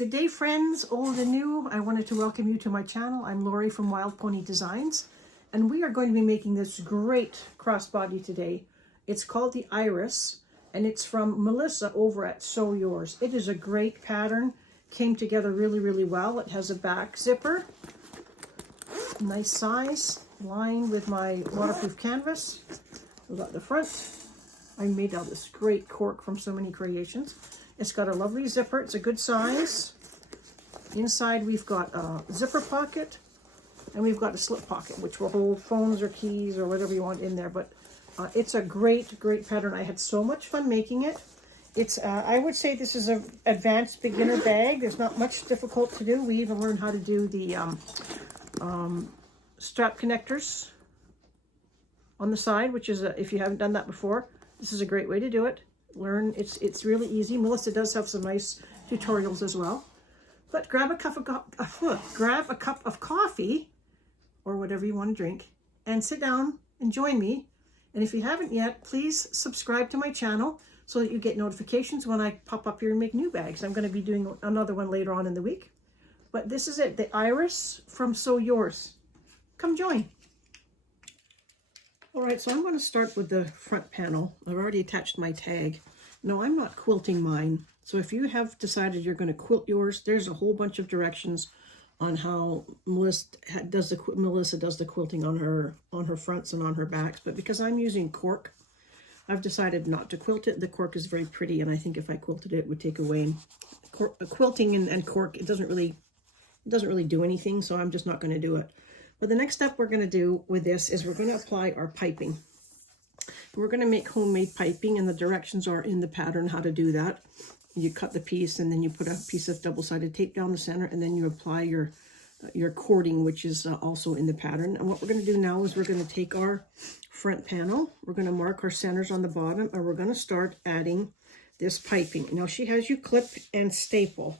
Good day, friends, old and new. I wanted to welcome you to my channel. I'm Lori from Wild Pony Designs, and we are going to be making this great crossbody today. It's called the Iris, and it's from Melissa over at Sew Yours. It is a great pattern. Came together really, really well. It has a back zipper, nice size, lined with my waterproof canvas. We've got the front. I made out this great cork from So Many Creations. It's got a lovely zipper. It's a good size. Inside we've got a zipper pocket, and we've got a slip pocket, which will hold phones or keys or whatever you want in there. But it's a great, great pattern. I had so much fun making it. It's I would say this is an advanced beginner bag. There's not much difficult to do. We even learned how to do the strap connectors on the side, which is if you haven't done that before, this is a great way to do it. Learn. It's really easy. Melissa does have some nice tutorials as well. But grab a cup of coffee or whatever you want to drink and sit down and join me. And if you haven't yet, please subscribe to my channel so that you get notifications when I pop up here and make new bags. I'm going to be doing another one later on in the week. But this is it, the Iris from Sew Yours. Come join. All right, so I'm going to start with the front panel. I've already attached my tag. No, I'm not quilting mine. So if you have decided you're going to quilt yours, there's a whole bunch of directions on how Melissa does the quilting on her fronts and on her backs. But because I'm using cork, I've decided not to quilt it. The cork is very pretty, and I think if I quilted it, it would take away quilting and cork. It doesn't really do anything, so I'm just not going to do it. But the next step we're going to do with this is we're going to apply our piping. We're going to make homemade piping, and the directions are in the pattern how to do that. You cut the piece, and then you put a piece of double-sided tape down the center, and then you apply your cording, which is also in the pattern. And what we're going to do now is we're going to take our front panel, we're going to mark our centers on the bottom, and we're going to start adding this piping. Now she has you clip and staple,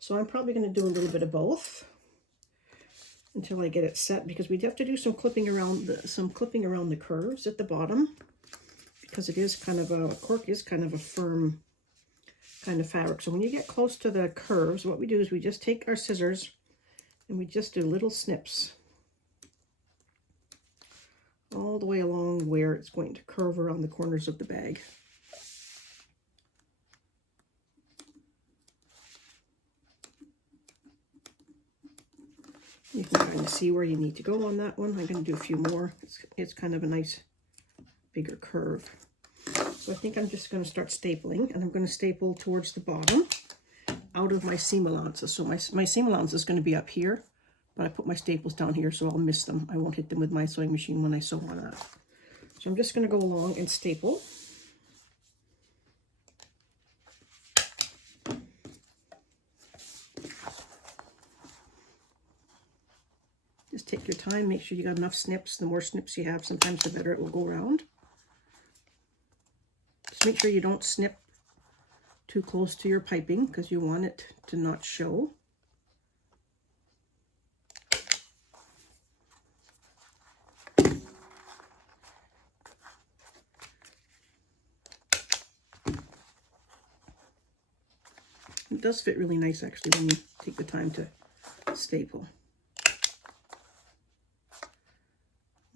so I'm probably going to do a little bit of both until I get it set, because we have to do some clipping around the curves at the bottom, because it is kind of cork is kind of a firm kind of fabric. So when you get close to the curves, what we do is we just take our scissors and we just do little snips all the way along where it's going to curve around the corners of the bag. You can kind of see where you need to go on that one. I'm going to do a few more. It's kind of a nice bigger curve. So I think I'm just going to start stapling, and I'm going to staple towards the bottom out of my seam allowances. So my seam allowance is going to be up here, but I put my staples down here so I'll miss them. I won't hit them with my sewing machine when I sew on that. So I'm just going to go along and staple. Just take your time, make sure you got enough snips. The more snips you have, sometimes the better it will go around. Just make sure you don't snip too close to your piping, because you want it to not show. It does fit really nice, actually, when you take the time to staple.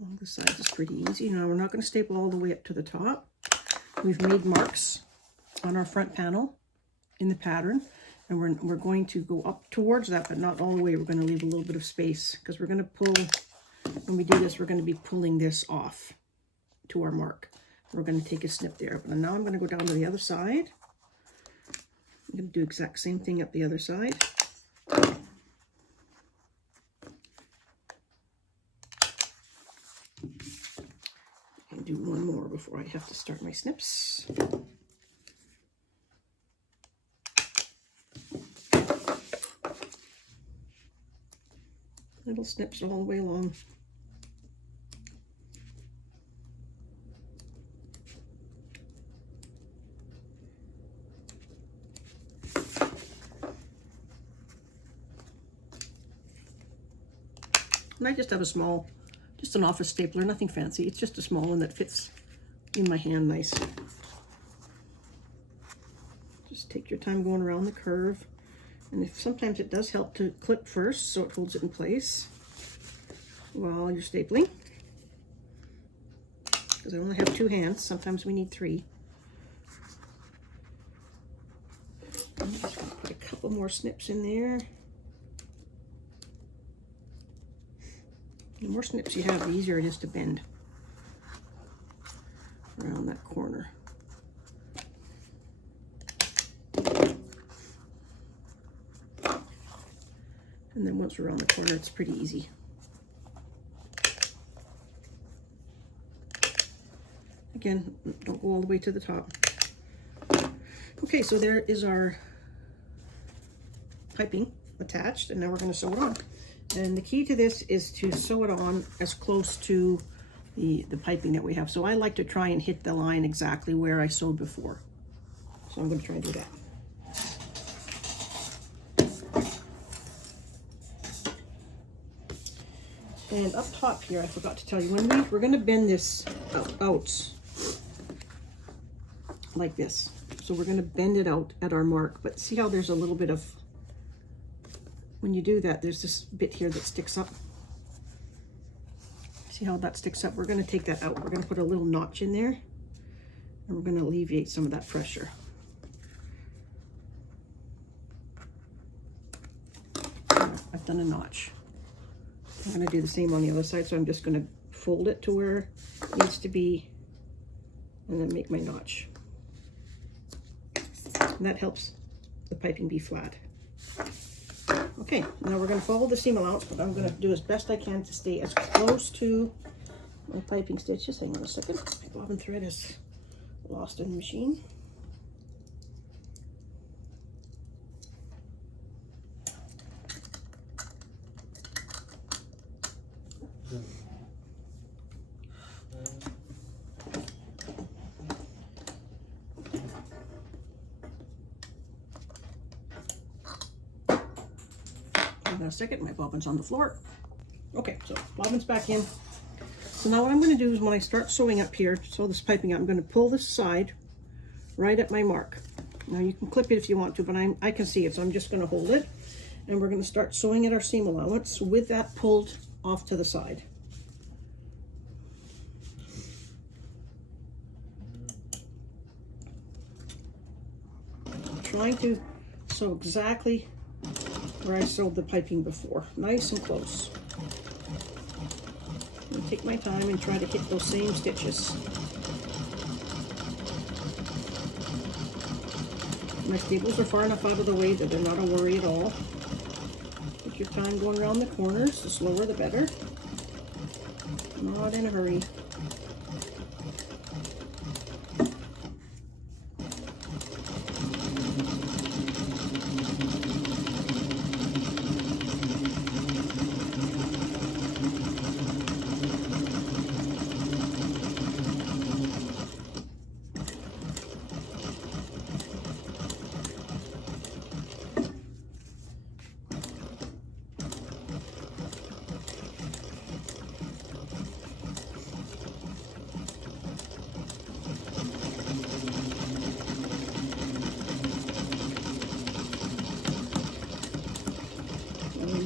Along the sides is pretty easy. Now we're not going to staple all the way up to the top. We've made marks on our front panel in the pattern, and we're going to go up towards that, but not all the way. We're going to leave a little bit of space, because we're going to pull, when we do this, we're going to be pulling this off to our mark. We're going to take a snip there. But now I'm going to go down to the other side. I'm going to do the exact same thing up the other side. Do one more before I have to start my snips. Little snips all the way along. And I just have a small, just an office stapler, nothing fancy. It's just a small one that fits in my hand nice. Just take your time going around the curve. And if sometimes it does help to clip first so it holds it in place while you're stapling. Because I only have 2 hands, sometimes we need 3. I'm just going to put a couple more snips in there. The more snips you have, the easier it is to bend around that corner. And then once we're around the corner, it's pretty easy. Again, don't go all the way to the top. Okay, so there is our piping attached, and now we're going to sew it on. And the key to this is to sew it on as close to the piping that we have. So I like to try and hit the line exactly where I sewed before. So I'm going to try and do that. And up top here, I forgot to tell you, when we're going to bend this out like this. So we're going to bend it out at our mark, but see how there's a little bit of, when you do that, there's this bit here that sticks up. See how that sticks up? We're going to take that out. We're going to put a little notch in there, and we're going to alleviate some of that pressure. I've done a notch. I'm going to do the same on the other side, so I'm just going to fold it to where it needs to be and then make my notch. And that helps the piping be flat. Okay, now we're going to follow the seam allowance, but I'm going to do as best I can to stay as close to my piping stitches. Hang on a second. My bobbin thread is lost in the machine. Hang on a second, my bobbin's on the floor. Okay, so bobbin's back in. So now what I'm going to do is when I start sewing up here, sew this piping up, I'm going to pull this side right at my mark. Now you can clip it if you want to, but I can see it, so I'm just going to hold it. And we're going to start sewing at our seam allowance with that pulled off to the side. I'm trying to sew exactly where I sewed the piping before, nice and close. And take my time and try to hit those same stitches. My staples are far enough out of the way that they're not a worry at all. Take your time going around the corners, the slower the better. Not in a hurry.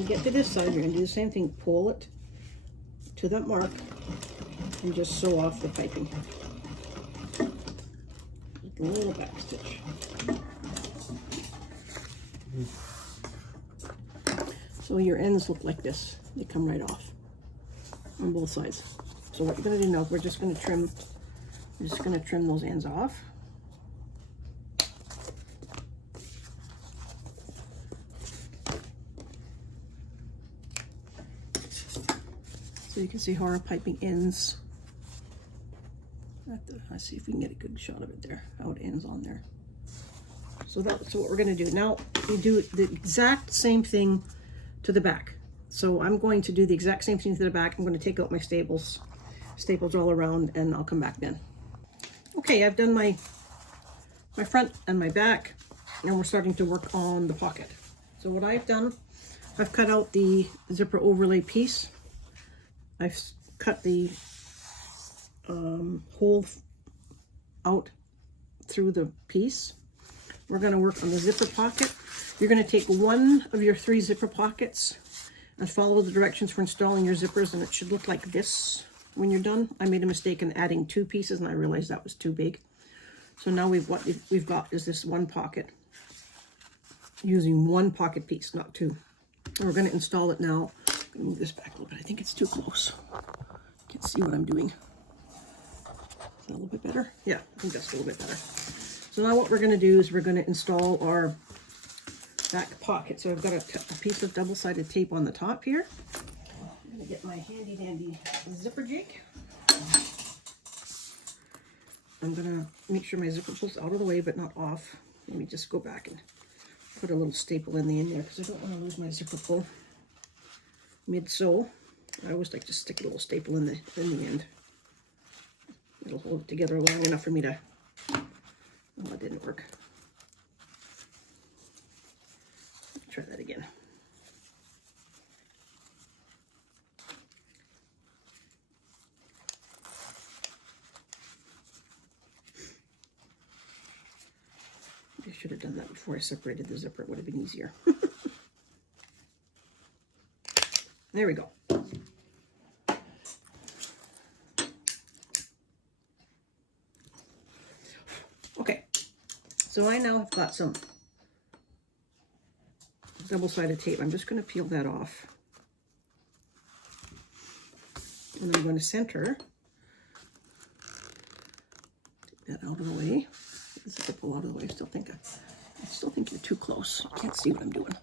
Get to this side, you're going to do the same thing. Pull it to that mark and just sew off the piping. Just a little back stitch. So your ends look like this. They come right off on both sides. So what you're going to do now is we're just going to trim those ends off. So you can see how our piping ends. Let's see if we can get a good shot of it there, how it ends on there. So that's what we're going to do. Now we do the exact same thing to the back. So I'm going to do the exact same thing to the back. I'm going to take out my staples all around, and I'll come back then. Okay, I've done my front and my back, and we're starting to work on the pocket. So what I've done, I've cut out the zipper overlay piece. I've cut the hole out through the piece. we're going to work on the zipper pocket. You're going to take one of your 3 zipper pockets and follow the directions for installing your zippers, and it should look like this when you're done. I made a mistake in adding 2 pieces, and I realized that was too big. So now what we've got is this one pocket, using 1 pocket piece, not 2. And we're going to install it now. I'm going to move this back a little bit. I think it's too close. Can't see what I'm doing. Is that a little bit better? Yeah, I think that's a little bit better. So now what we're going to do is we're going to install our back pocket. So I've got a piece of double-sided tape on the top here. I'm going to get my handy dandy zipper jig. I'm going to make sure my zipper pulls out of the way but not off. Let me just go back and put a little staple in the end there because I don't want to lose my zipper pull mid-sew. I always like to stick a little staple in the end. It'll hold it together long enough for me to... Oh, it didn't work. Try that again. I should have done that before I separated the zipper. It would have been easier. There we go. Okay, so I now have got some double-sided tape. I'm just going to peel that off. And I'm going to center. Take that out of the way. This is a pull out of the way. I still think you're too close. You can't see what I'm doing.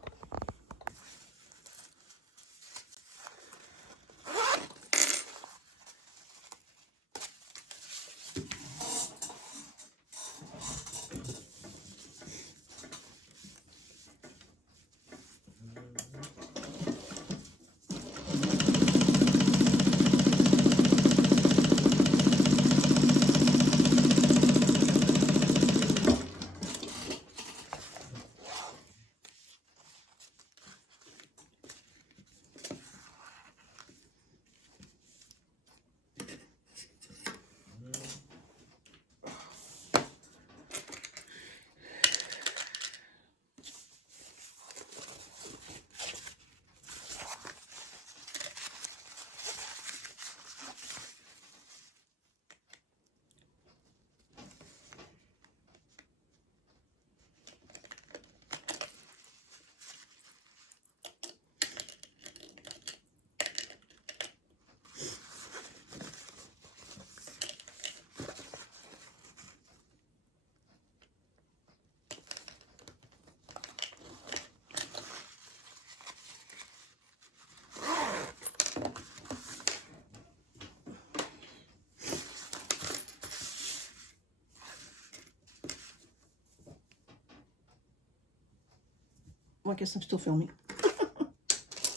Well, I guess I'm still filming.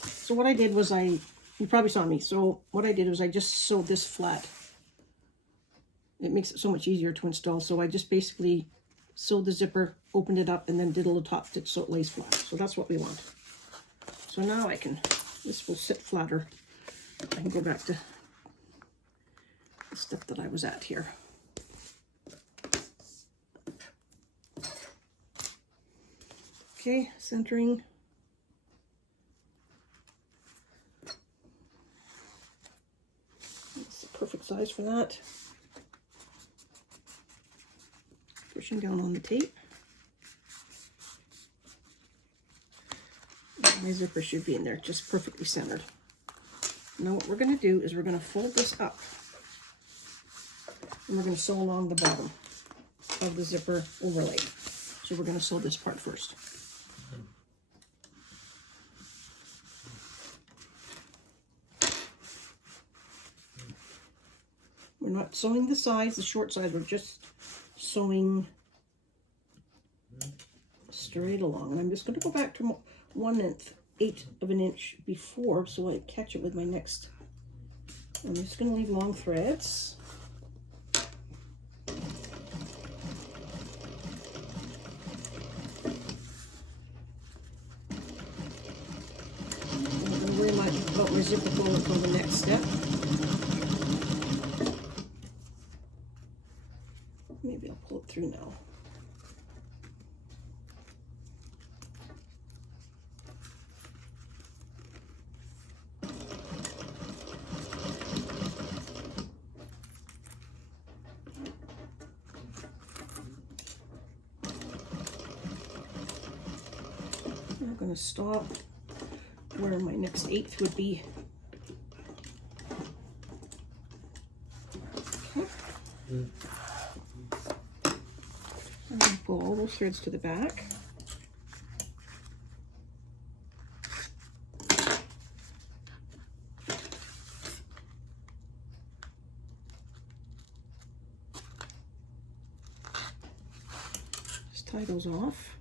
So what I did was you probably saw me. So what I did was I just sewed this flat. It makes it so much easier to install. So I just basically sewed the zipper, opened it up, and then did a little top stitch so it lays flat. So that's what we want. So now this will sit flatter. I can go back to the step that I was at here. Okay, centering. That's the perfect size for that. Pushing down on the tape. And my zipper should be in there, just perfectly centered. Now what we're going to do is we're going to fold this up. And we're going to sew along the bottom of the zipper overlay. So we're going to sew this part first. We're not sewing the sides, the short side, we're just sewing straight along. And I'm just going to go back to 1/8 of an inch before so I catch it with my next. I'm just going to leave long threads. I'm not going to worry much about my zipper pull until the next step. Maybe I'll pull it through now. going to stop where my next eighth would be. Okay. I'm going to pull all those threads to the back. Just tie those off.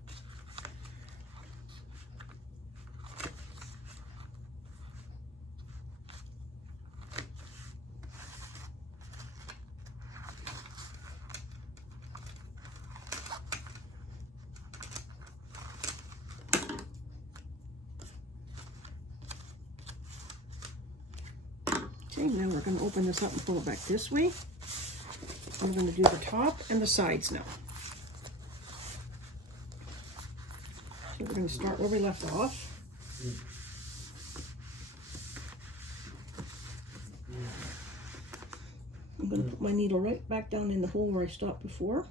Okay, now we're going to open this up and pull it back this way. I'm going to do the top and the sides now. So we're going to start where we left off. I'm going to put my needle right back down in the hole where I stopped before.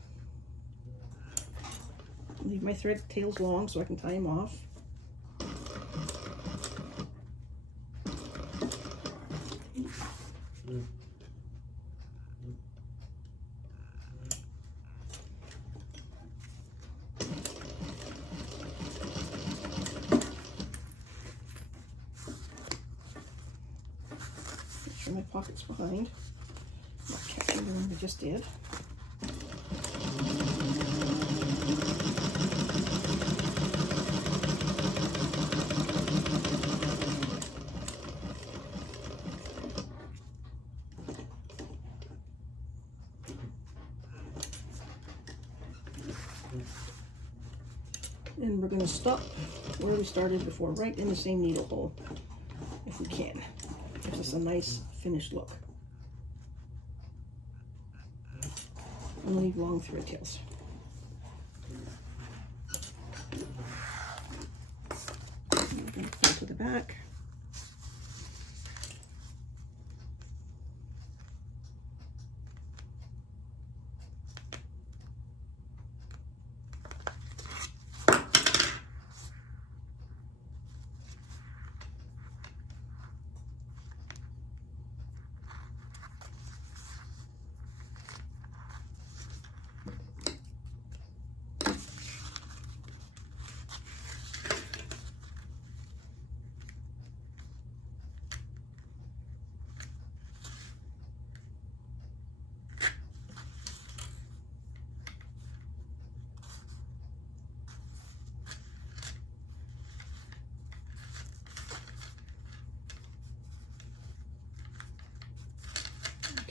Leave my thread tails long so I can tie them off. Make sure my pocket's behind. Not catching the one I just did. And we're going to stop where we started before, right in the same needle hole, if we can. Gives us a nice finished look. And leave long thread tails. And we're going to pull to the back.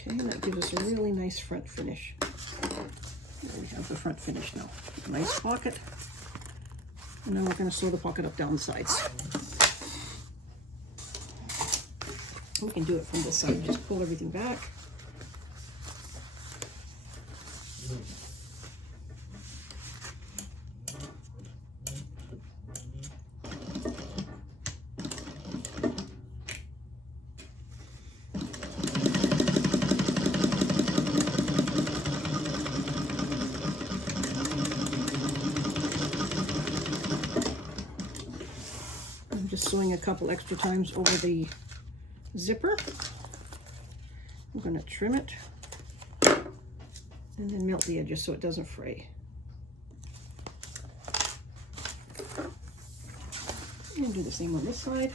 Okay, and that gives us a really nice front finish. There we have the front finish now. Nice pocket. And now we're going to sew the pocket up down the sides. We can do it from this side. Just pull everything back. Just sewing a couple extra times over the zipper. I'm going to trim it and then melt the edges so it doesn't fray. And do the same on this side.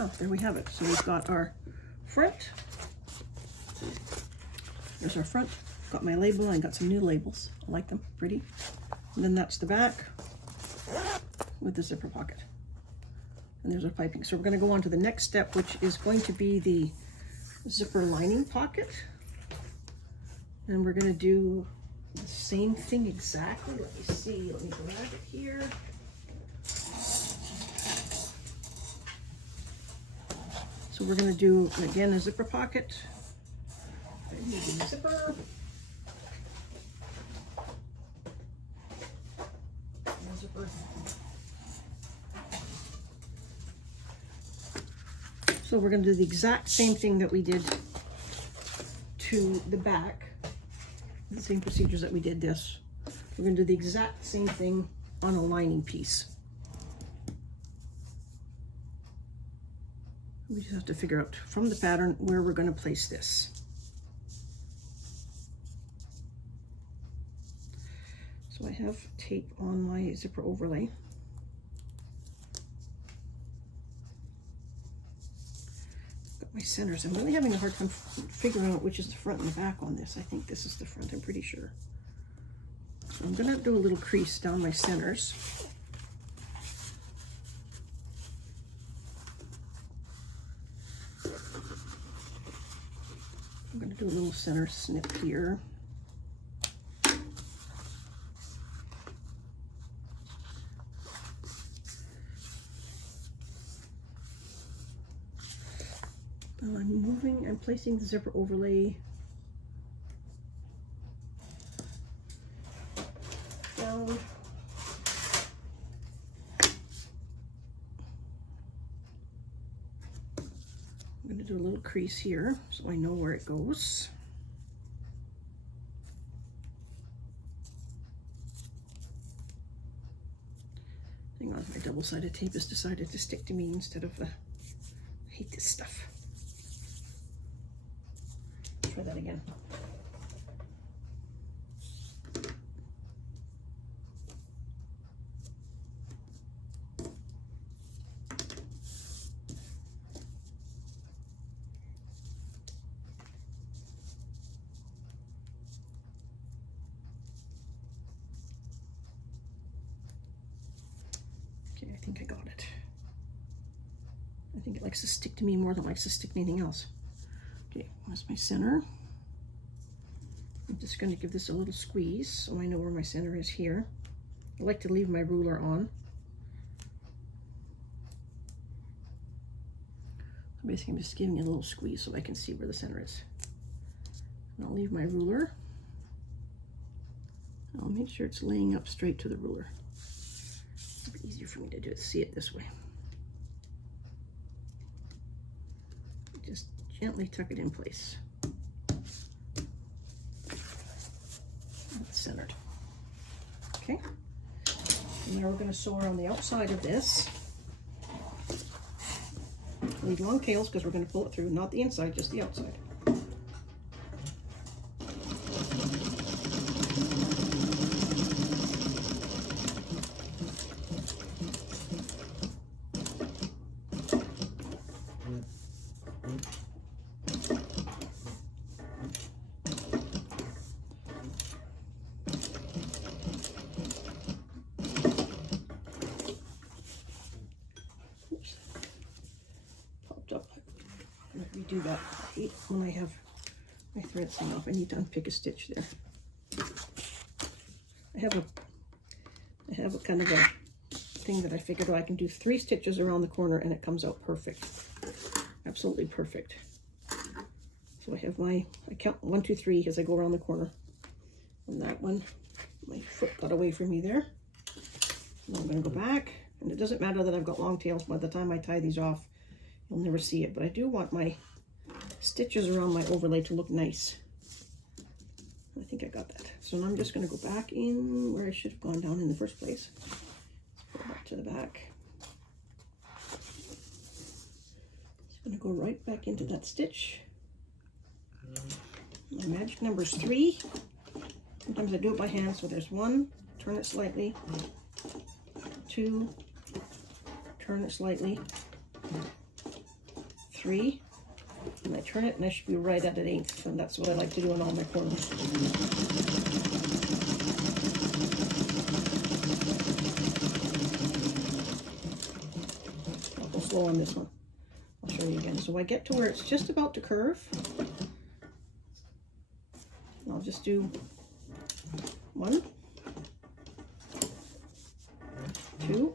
Oh, there we have it. So we've got our front. There's our front. Got my label. I got some new labels. I like them. Pretty. And then that's the back with the zipper pocket. And there's our piping. So we're going to go on to the next step, which is going to be the zipper lining pocket. And we're going to do the same thing exactly. Let me see. Let me grab it here. So we're going to do, again, a zipper pocket right Maybe zipper. No zipper. So we're going to do the exact same thing that we did to the back. The same procedures that we did this. We're going to do the exact same thing on a lining piece. We just have to figure out from the pattern where we're going to place this. So I have tape on my zipper overlay. Got my centers. I'm really having a hard time figuring out which is the front and the back on this. I think this is the front, I'm pretty sure. So I'm going to do a little crease down my centers. I'm going to do a little center snip here. I'm placing the zipper overlay down. I'm going to do a little crease here so I know where it goes. Hang on, my double-sided tape has decided to stick to me instead of the... I hate this stuff. Try that again. Okay, I think I got it. I think it likes to stick to me more than it likes to stick to anything else. Okay, that's my center. I'm just going to give this a little squeeze so I know where my center is here. I like to leave my ruler on. So basically I'm just giving it a little squeeze so I can see where the center is. And I'll leave my ruler. I'll make sure it's laying up straight to the ruler. It'll be easier for me to see it this way. Just gently tuck it in place. That's centered. Okay. And now we're going to sew around the outside of this. Leave long tails because we're going to pull it through, not the inside, just the outside. Do that. I hate when I have my threads hang off. I need to unpick a stitch there. I have a kind of a thing that I figured I can do 3 stitches around the corner and it comes out perfect. Absolutely perfect. So I have I count 1, 2, 3 as I go around the corner. And that one, my foot got away from me there. Now I'm going to go back, and it doesn't matter that I've got long tails. By the time I tie these off, you'll never see it, but I do want my stitches around my overlay to look nice. I think I got that. So now I'm just going to go back in where I should have gone down in the first place. Let's go back to the back. Just going to go right back into that stitch. My magic number is 3. Sometimes I do it by hand, so there's 1, turn it slightly, 2, turn it slightly, 3, and I turn it, and I should be right at an 1/8, and that's what I like to do in all my corners. I'll go slow on this one. I'll show you again. So I get to where it's just about to curve. I'll just do 1, 2,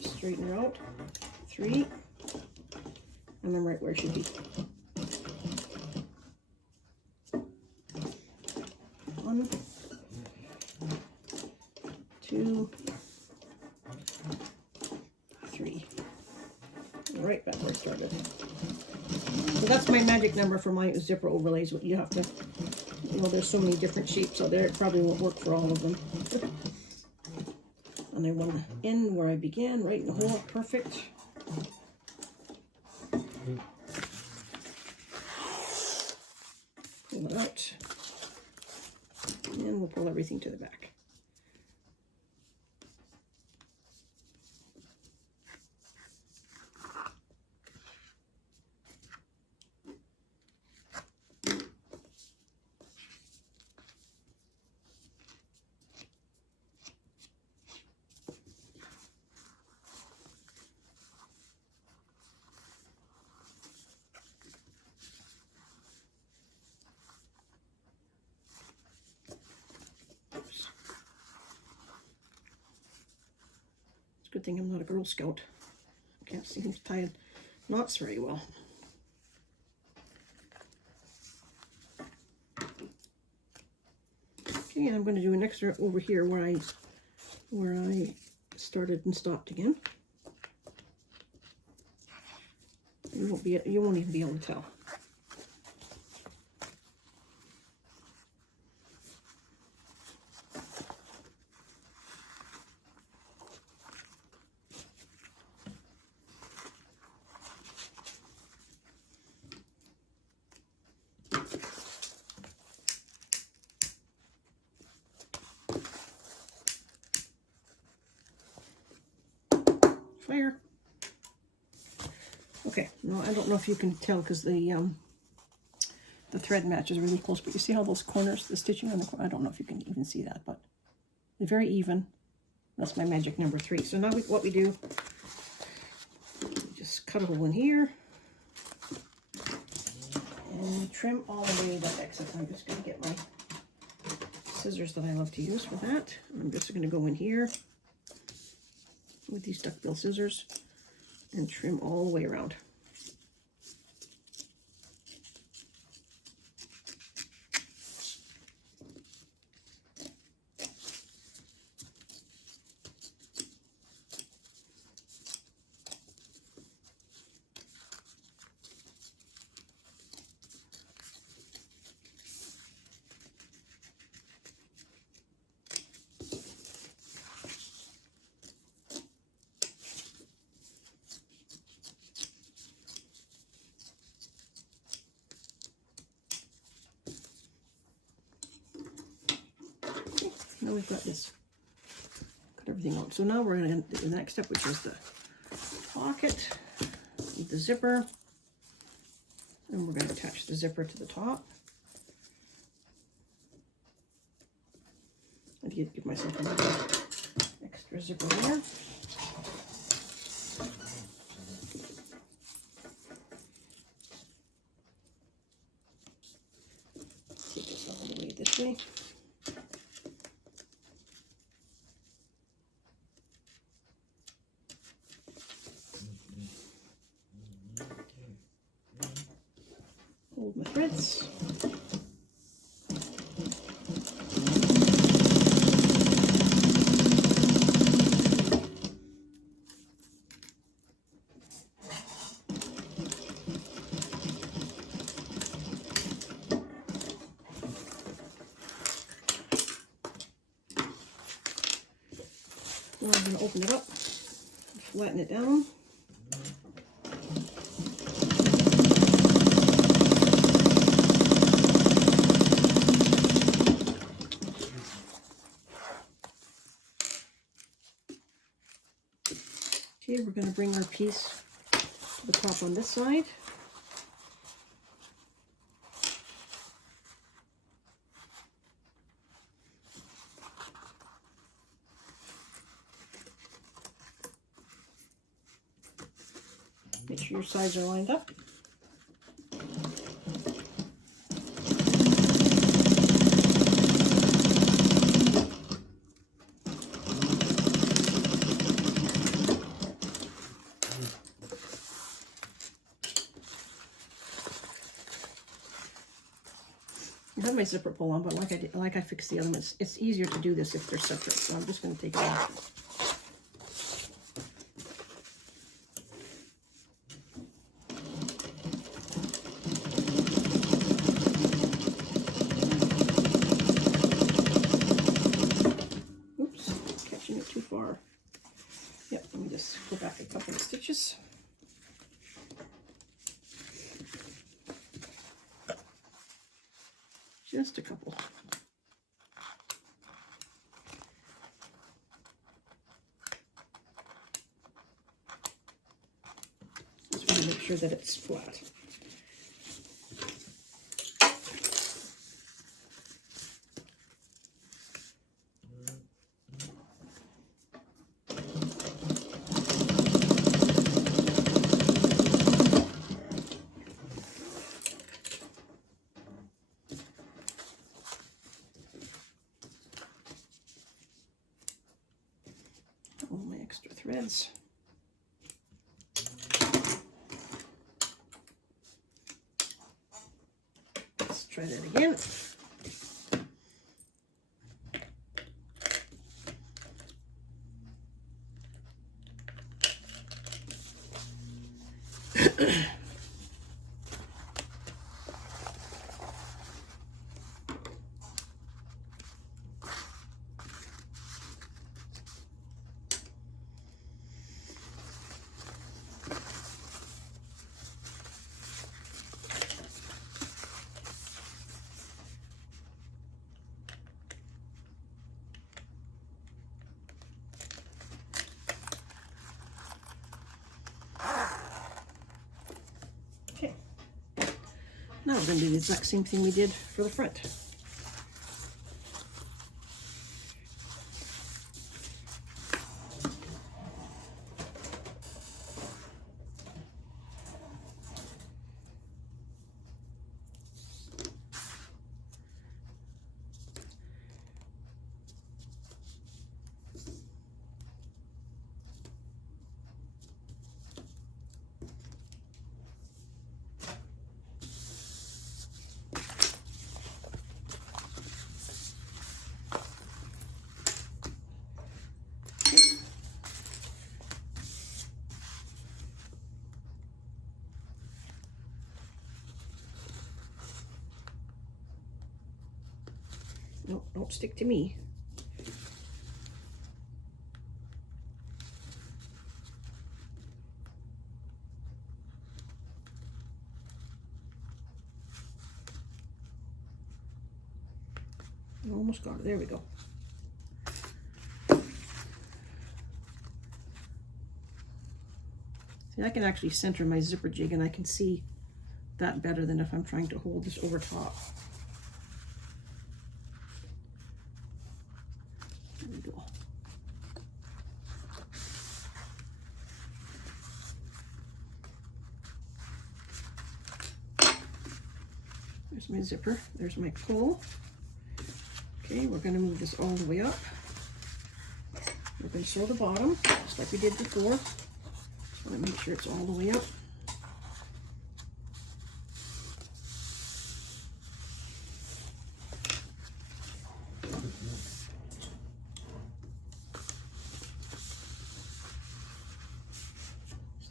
straighten her out, 3, and I'm right where it should be. 1, 2, 3. Right back where I started. So that's my magic number for my zipper overlays. You have to, you know, there's so many different shapes out there, it probably won't work for all of them. And I want to end where I began, right in the hole, perfect. Pull it out. And we'll pull everything to the back. Good thing I'm not a Girl Scout. I can't seem to tie knots very well. Okay, and I'm going to do an extra over here where I started and stopped again. You won't even be able to tell. Fire. Okay, no, I don't know if you can tell because the thread matches really close, but you see how those corners, the stitching on the corner, I don't know if you can even see that, but they're very even. That's my magic number 3. So now what we do, just cut a hole in here and trim all the way that excess. I'm just going to get my scissors that I love to use for that. I'm just going to go in here with these duckbill scissors and trim all the way around. Now we've got this, cut everything out. So now we're going to do the next step, which is the pocket with the zipper. And we're going to attach the zipper to the top. I need to give myself an extra zipper there. Take this all the way this way. Hold my threads. Now I'm going to open it up, flatten it down. Okay, we're going to bring our piece to the top on this side. Make sure your sides are lined up. I have my zipper pull on, but like I fixed the other ones, it's easier to do this if they're separate. So I'm just going to take it off. Oops, catching it too far. Yep, let me just go back a couple of stitches. Just a couple. Just want to make sure that it's flat. All my extra threads. Let's try that again. Okay. Now we're going to do the exact same thing we did for the front. No, don't stick to me. Almost got it. There we go. See, I can actually center my zipper jig, and I can see that better than if I'm trying to hold this over top. There we go. There's my zipper. There's my pull. Okay, we're going to move this all the way up. We're going to sew the bottom, just like we did before. Just want to make sure it's all the way up.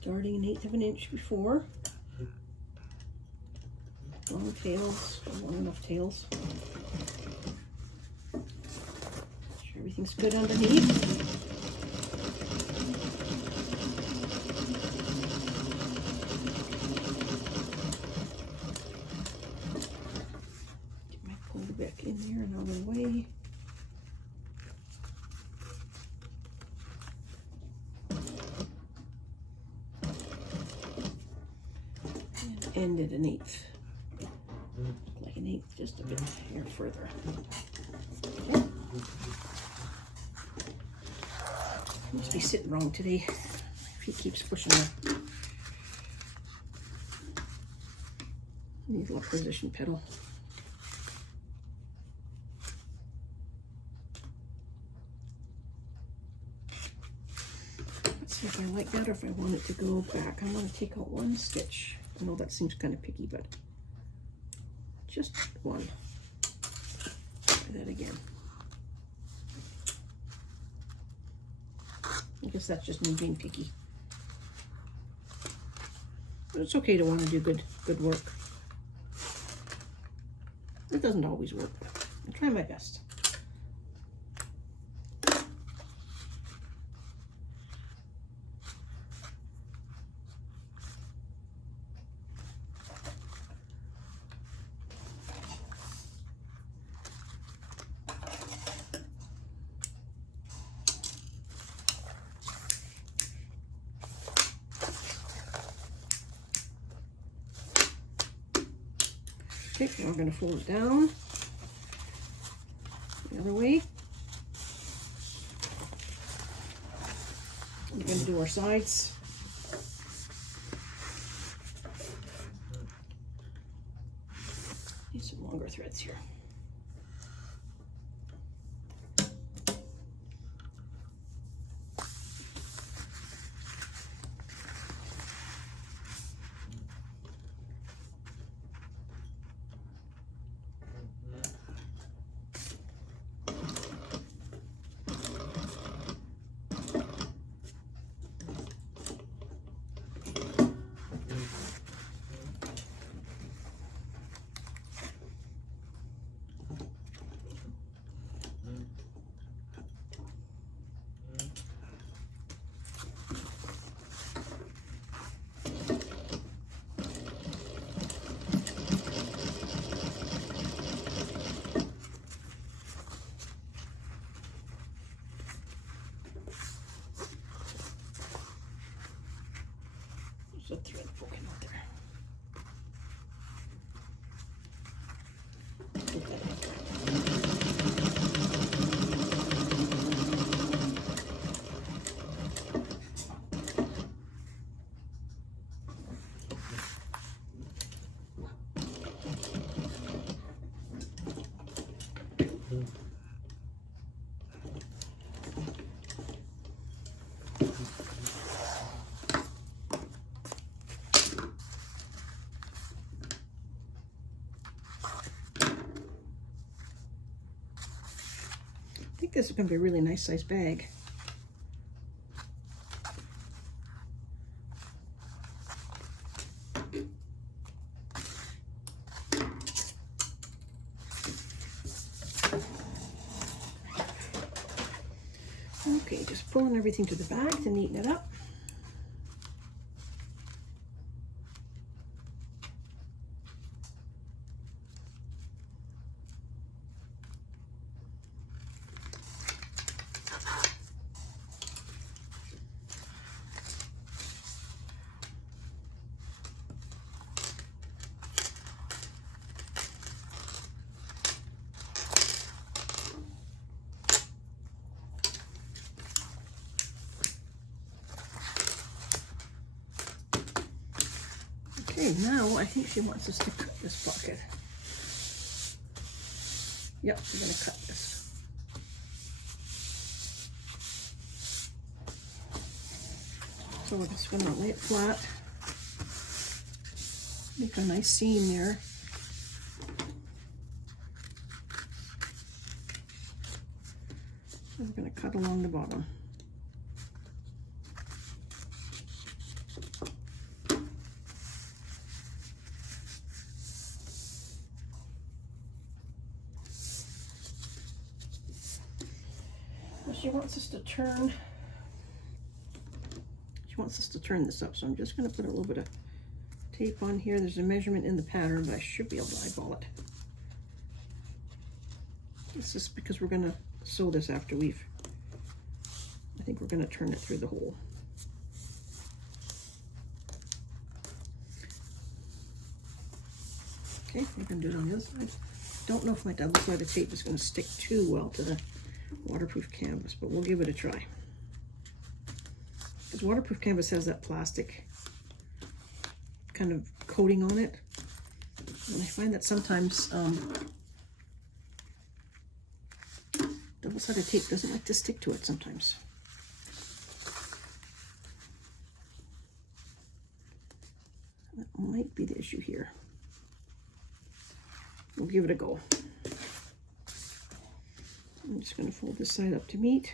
Starting 1/8 of an inch before. Long tails, long enough tails. Everything's good underneath. Get my pull back in there and out of the way. And end at 1/8. Like 1/8, just a bit here further. Okay. Must be sitting wrong today. If he keeps pushing the little position pedal. Let's see if I like that or if I want it to go back. I want to take out one stitch. I know that seems kind of picky, but just one. that again. I guess that's just me being picky. But it's okay to want to do good work. It doesn't always work, but I try my best. Okay, now we're going to fold it down the other way. We're going to do our sides. Need some longer threads here. There's a thread poking out there. Put that out there. I think this is going to be a really nice size bag. Okay, just pulling everything to the back to neaten it up. Okay, now I think she wants us to cut this pocket. Yep, we're going to cut this. So we're just going to lay it flat. Make a nice seam there. And we're going to cut along the bottom. She wants us to turn. She wants us to turn this up, so I'm just going to put a little bit of tape on here. There's a measurement in the pattern, but I should be able to eyeball it. This is because we're going to sew this after we've. I think we're going to turn it through the hole. Okay, we're going to do it on the other side. Don't know if my double-sided tape is going to stick too well to the waterproof canvas, but we'll give it a try. Because waterproof canvas has that plastic kind of coating on it, and I find that sometimes double-sided tape doesn't like to stick to it sometimes. That might be the issue here. We'll give it a go. I'm just going to fold this side up to meet.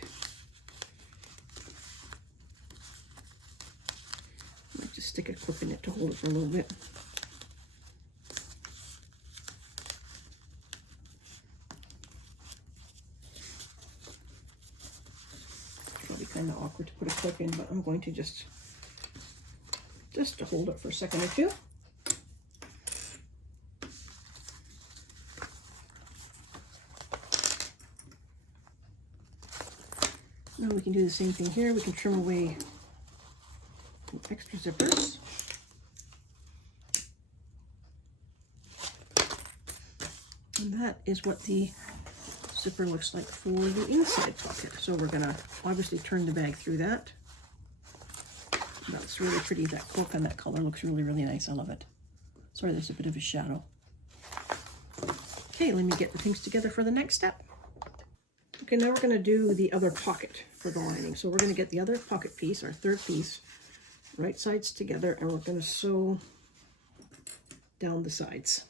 Might just stick a clip in it to hold it for a little bit. Probably kind of awkward to put a clip in, but I'm going to just to hold it for a second or two. Now we can do the same thing here. We can trim away some extra zippers. And that is what the zipper looks like for the inside pocket. So we're gonna obviously turn the bag through that. That's really pretty. That cork on that color looks really, really nice. I love it. Sorry, there's a bit of a shadow. Okay, let me get the things together for the next step. Okay, now we're going to do the other pocket for the lining. So we're going to get the other pocket piece, our third piece, right sides together, and we're going to sew down the sides.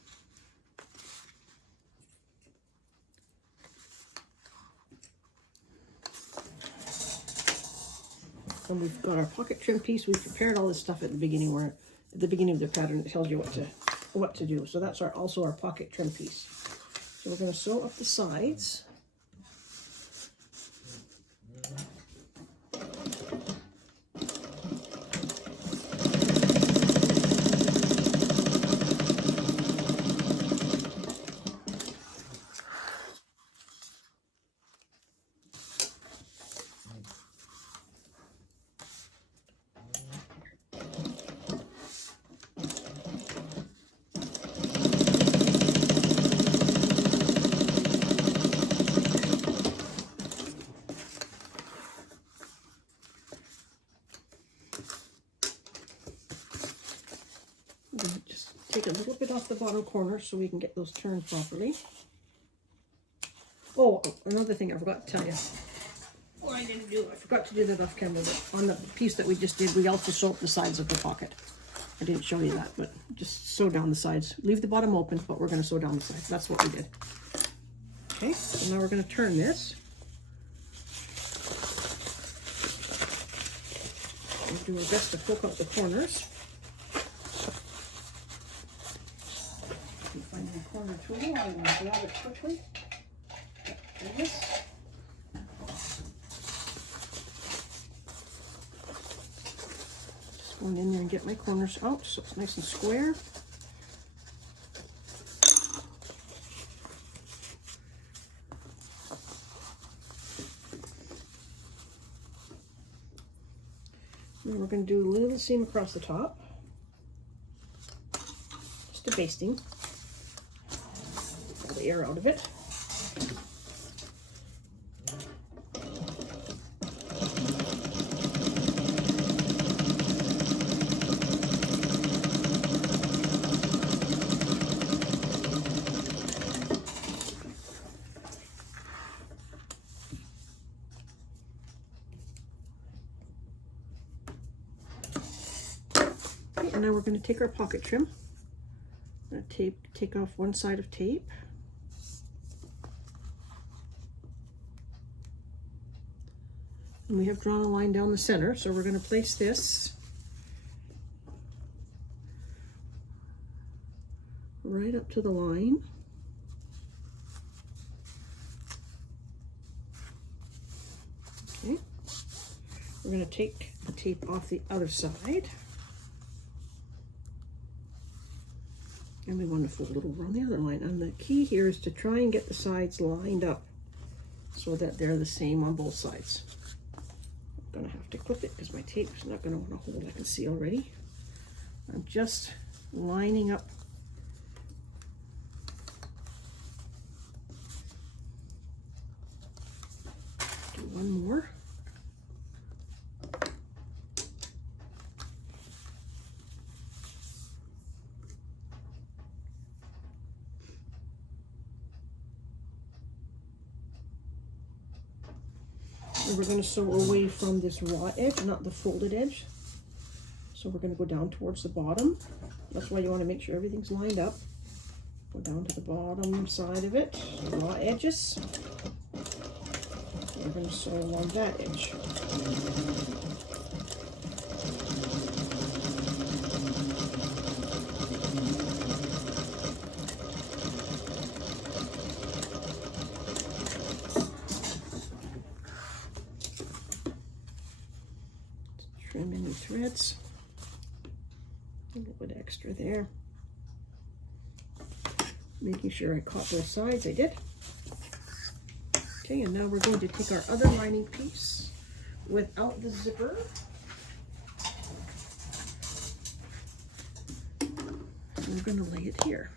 And we've got our pocket trim piece. We've prepared all this stuff at the beginning, where at the beginning of the pattern it tells you what to do. So that's also our pocket trim piece. So we're going to sew up the sides. Just take a little bit off the bottom corner so we can get those turned properly. Oh, another thing I forgot to tell you. What I didn't do, I forgot to do that off camera, but on the piece that we just did, we also sew up the sides of the pocket. I didn't show you that, but just sew down the sides. Leave the bottom open, but we're going to sew down the sides. That's what we did. Okay, so now we're going to turn this. We'll do our best to poke out the corners. Find the corner tool. I'm going to grab it quickly. Like this. Just going in there and get my corners out so it's nice and square. Then we're going to do a little seam across the top. Just a basting. Pull the air out of it. And now we're going to take our pocket trim. I'm going to take off one side of tape. And we have drawn a line down the center, so we're going to place this right up to the line. Okay. We're going to take the tape off the other side. And we want to fold it over on the other line. And the key here is to try and get the sides lined up so that they're the same on both sides. I'm going to have to clip it because my tape is not going to want to hold. I can see already. I'm just lining up do one more. And we're going to sew away from this raw edge, not the folded edge. So we're going to go down towards the bottom. That's why you want to make sure everything's lined up. Go down to the bottom side of it, raw edges. we're going to sew along that edge. Trim any threads. A little bit extra there. Making sure I caught both sides. I did. Okay, and now we're going to take our other lining piece without the zipper. And we're going to lay it here.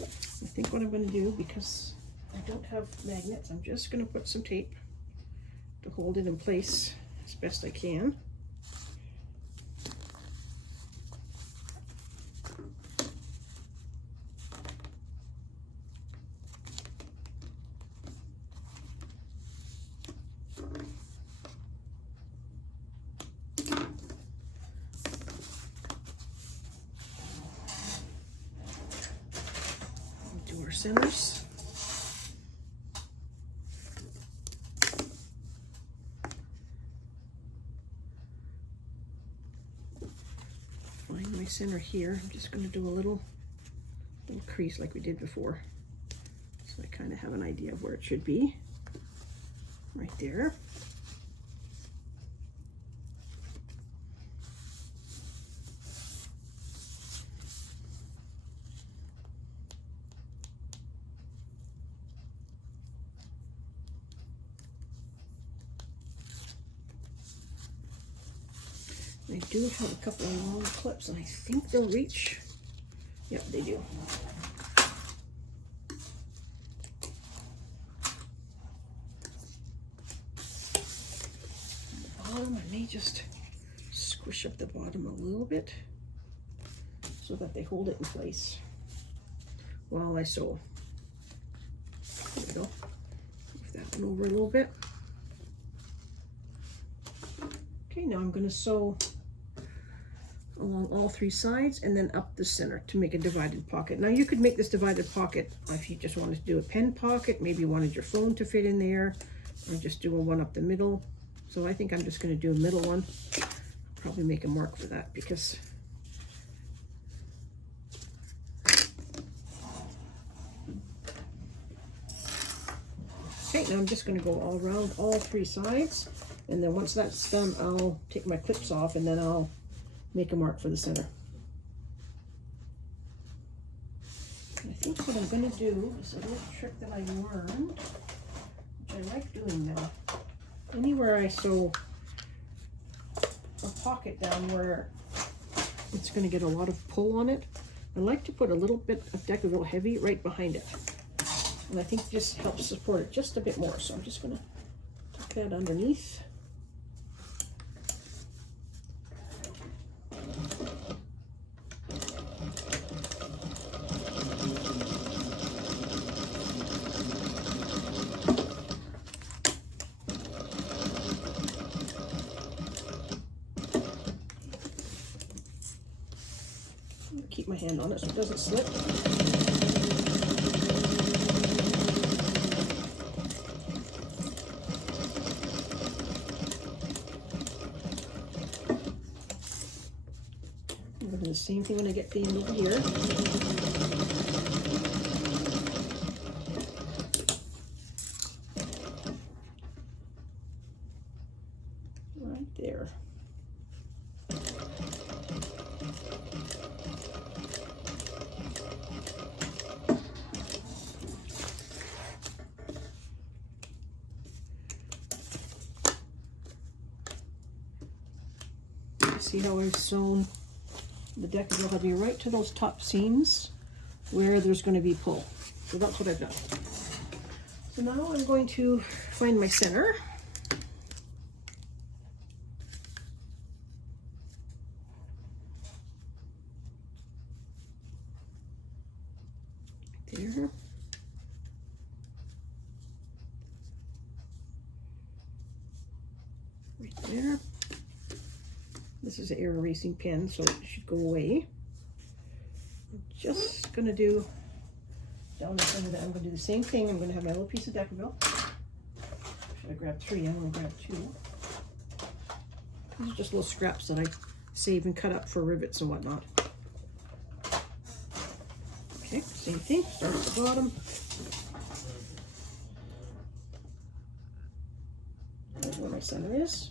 I think what I'm going to do, because I don't have magnets, I'm just going to put some tape to hold it in place as best I can. Do our centers. Find my center here. I'm just going to do a little crease like we did before, so I kind of have an idea of where it should be. Right there. I do have a couple of long clips, and I think they'll reach. Yep, they do. The bottom, I may just squish up the bottom a little bit so that they hold it in place while I sew. There we go. Move that one over a little bit. Okay, now I'm going to sew along all three sides and then up the center to make a divided pocket. Now you could make this divided pocket if you just wanted to do a pen pocket, maybe you wanted your phone to fit in there, or just do a one up the middle. So I think I'm just going to do a middle one. I'll probably make a mark for that because okay, now I'm just going to go all around all three sides, and then once that's done, I'll take my clips off and then I'll make a mark for the center. I think what I'm going to do is a little trick that I learned, which I like doing now. Anywhere I sew a pocket down where it's going to get a lot of pull on it, I like to put a little bit of Decaville Heavy right behind it. And I think it just helps support it just a bit more. So I'm just going to tuck that underneath. Keep my hand on it so it doesn't slip. I'm going to do the same thing when I get the end over here. Right there. See how I've sewn the Decaville Heavy right to those top seams where there's going to be pull. So that's what I've done. So now I'm going to find my center. There. Right there. This is an air erasing pen, so it should go away. I'm just going to do down the center that. I'm going to do the same thing. I'm going to have my little piece of Decaville. I grabbed 3, I'm going to grab 2. These are just little scraps that I save and cut up for rivets and whatnot. Okay, same thing, start at the bottom. There's where my center is.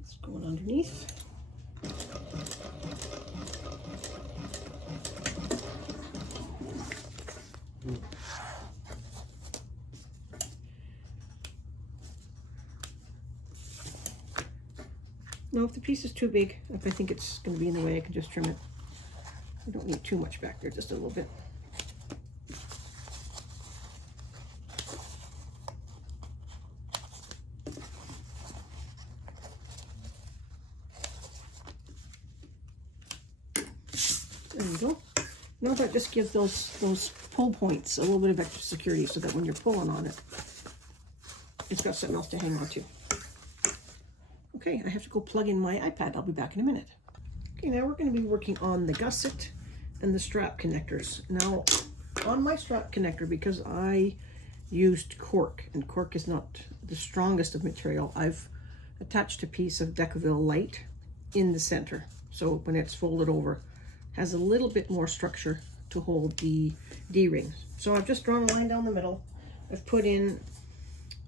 It's going underneath. Now, if the piece is too big, if I think it's going to be in the way, I can just trim it. I don't need too much back there, just a little bit. There you go. Now that just gives those pull points a little bit of extra security so that when you're pulling on it, it's got something else to hang on to. Okay, I have to go plug in my iPad. I'll be back in a minute. Okay, now we're going to be working on the gusset and the strap connectors. Now, on my strap connector, because I used cork, and cork is not the strongest of material, I've attached a piece of Decaville Light in the center. So when it's folded over, it has a little bit more structure to hold the D-rings. So I've just drawn a line down the middle. I've put in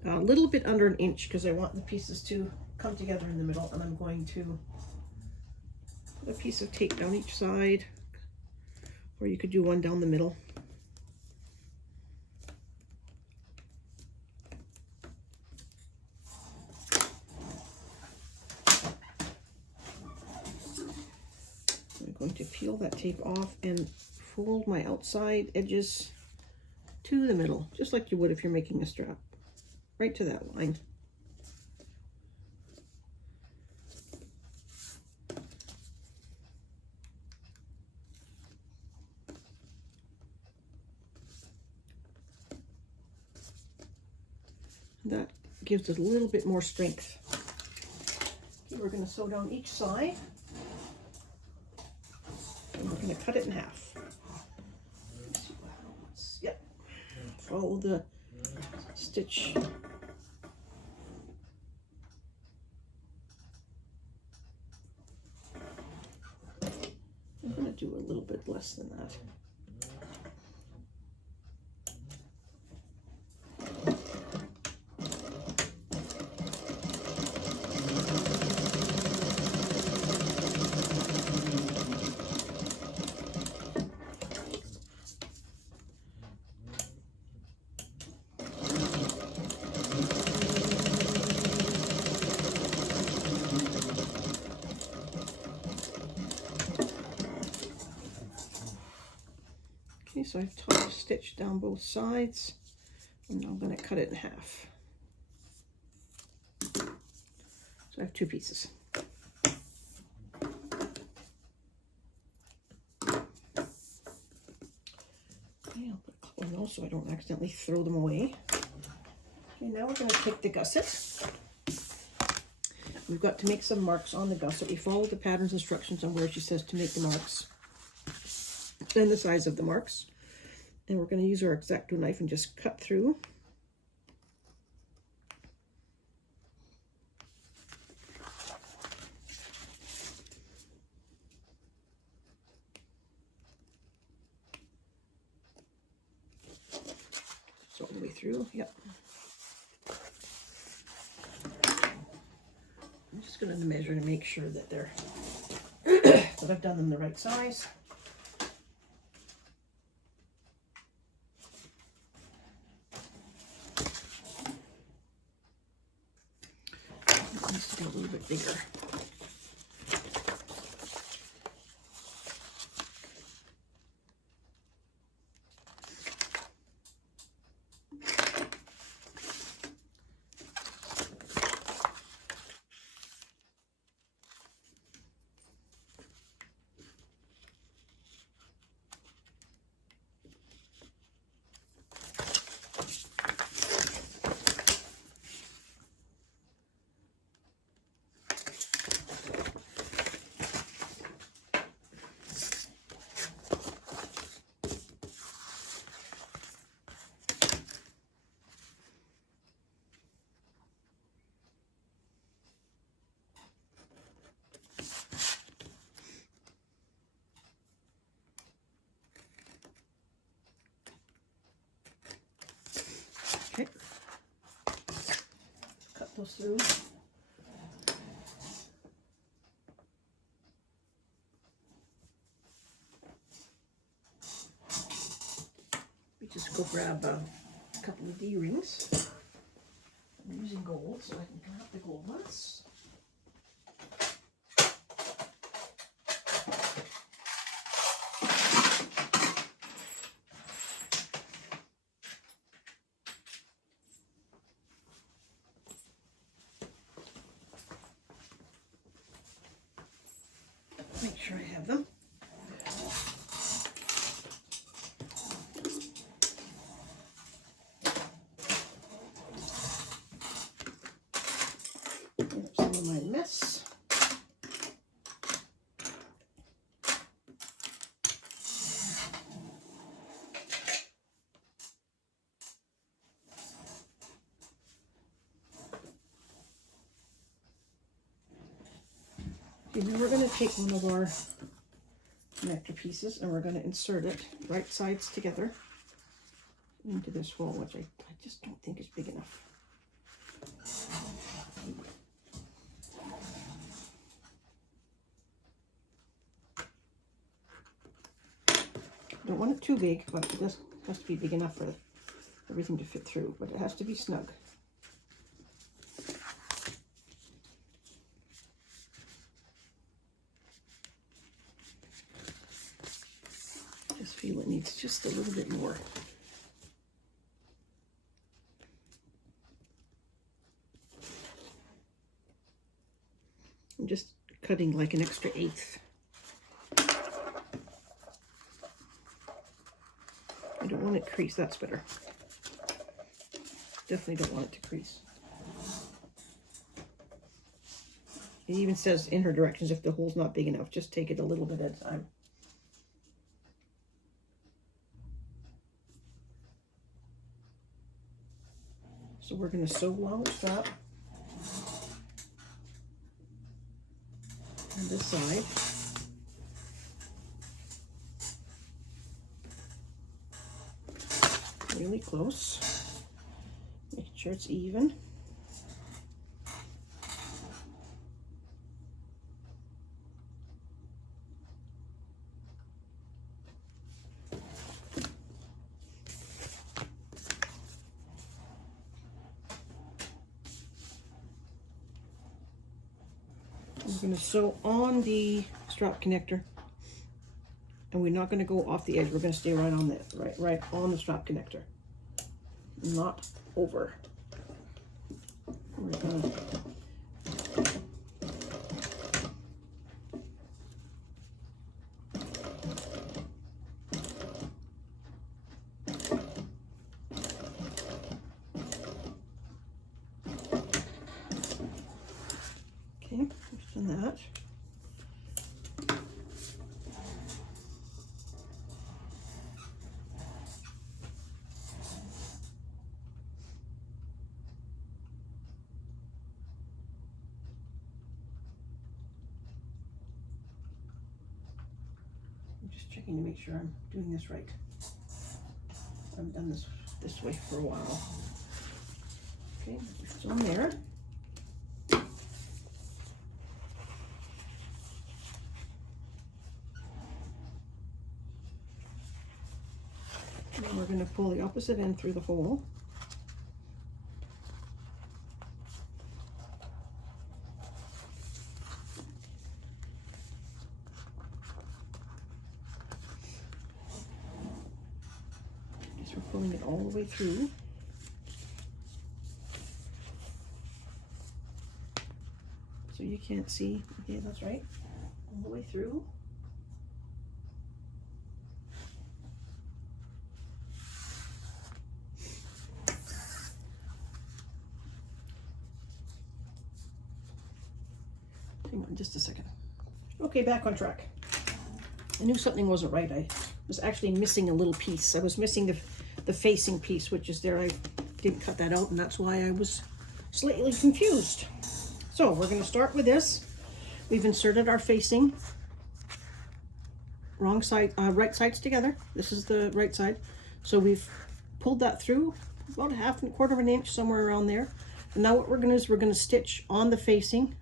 a little bit under 1 inch because I want the pieces to come together in the middle, and I'm going to put a piece of tape down each side, or you could do one down the middle. I'm going to peel that tape off and fold my outside edges to the middle, just like you would if you're making a strap, right to that line. That gives it a little bit more strength. Okay, we're going to sew down each side, and we're going to cut it in half. Let's see what happens. Yep. Follow the stitch. I'm going to do a little bit less than that. Okay, so I've top stitched down both sides, and I'm going to cut it in half. So I have 2 pieces. Okay, I'll put a couple in those so I don't accidentally throw them away. Okay, now we're going to take the gusset. We've got to make some marks on the gusset. We follow the pattern's instructions on where she says to make the marks and the size of the marks. And we're going to use our X-Acto knife and just cut through. So all the way through, yep. I'm just going to measure to make sure that they're that I've done them the right size. It needs to be a little bit bigger. those through. We just go grab a couple of D-rings. I'm using gold, so I can grab the gold ones. Make sure I have them. Some of my mess. Okay, now we're going to take one of our connector pieces and we're going to insert it right sides together into this hole, which I just don't think is big enough. I don't want it too big, but it does has to be big enough for everything to fit through, but it has to be snug. Just feel it needs just a little bit more. I'm just cutting like an extra eighth. I don't want it to crease, that's better. Definitely don't want it to crease. It even says in her directions if the hole's not big enough, just take it a little bit at a time. So we're going to sew along the strap on this side. Really close, making sure it's even. We're going to sew on the strap connector, and we're not going to go off the edge. We're going to stay right on the right on the strap connector, not over. We're going to that. I'm just checking to make sure I'm doing this right. I've done this way for a while. Okay, it's on there. We're going to pull the opposite end through the hole. Just we're pulling it all the way through. So you can't see. Okay, that's right. All the way through. Hang on just a second. Okay, back on track. I knew something wasn't right. I was actually missing a little piece. I was missing the facing piece, which is there. I didn't cut that out, and that's why I was slightly confused. So we're going to start with this. We've inserted our facing wrong side, right sides together. This is the right side. So we've pulled that through about a half and a quarter of an inch, somewhere around there. Now what we're going to do is we're going to stitch on the facing,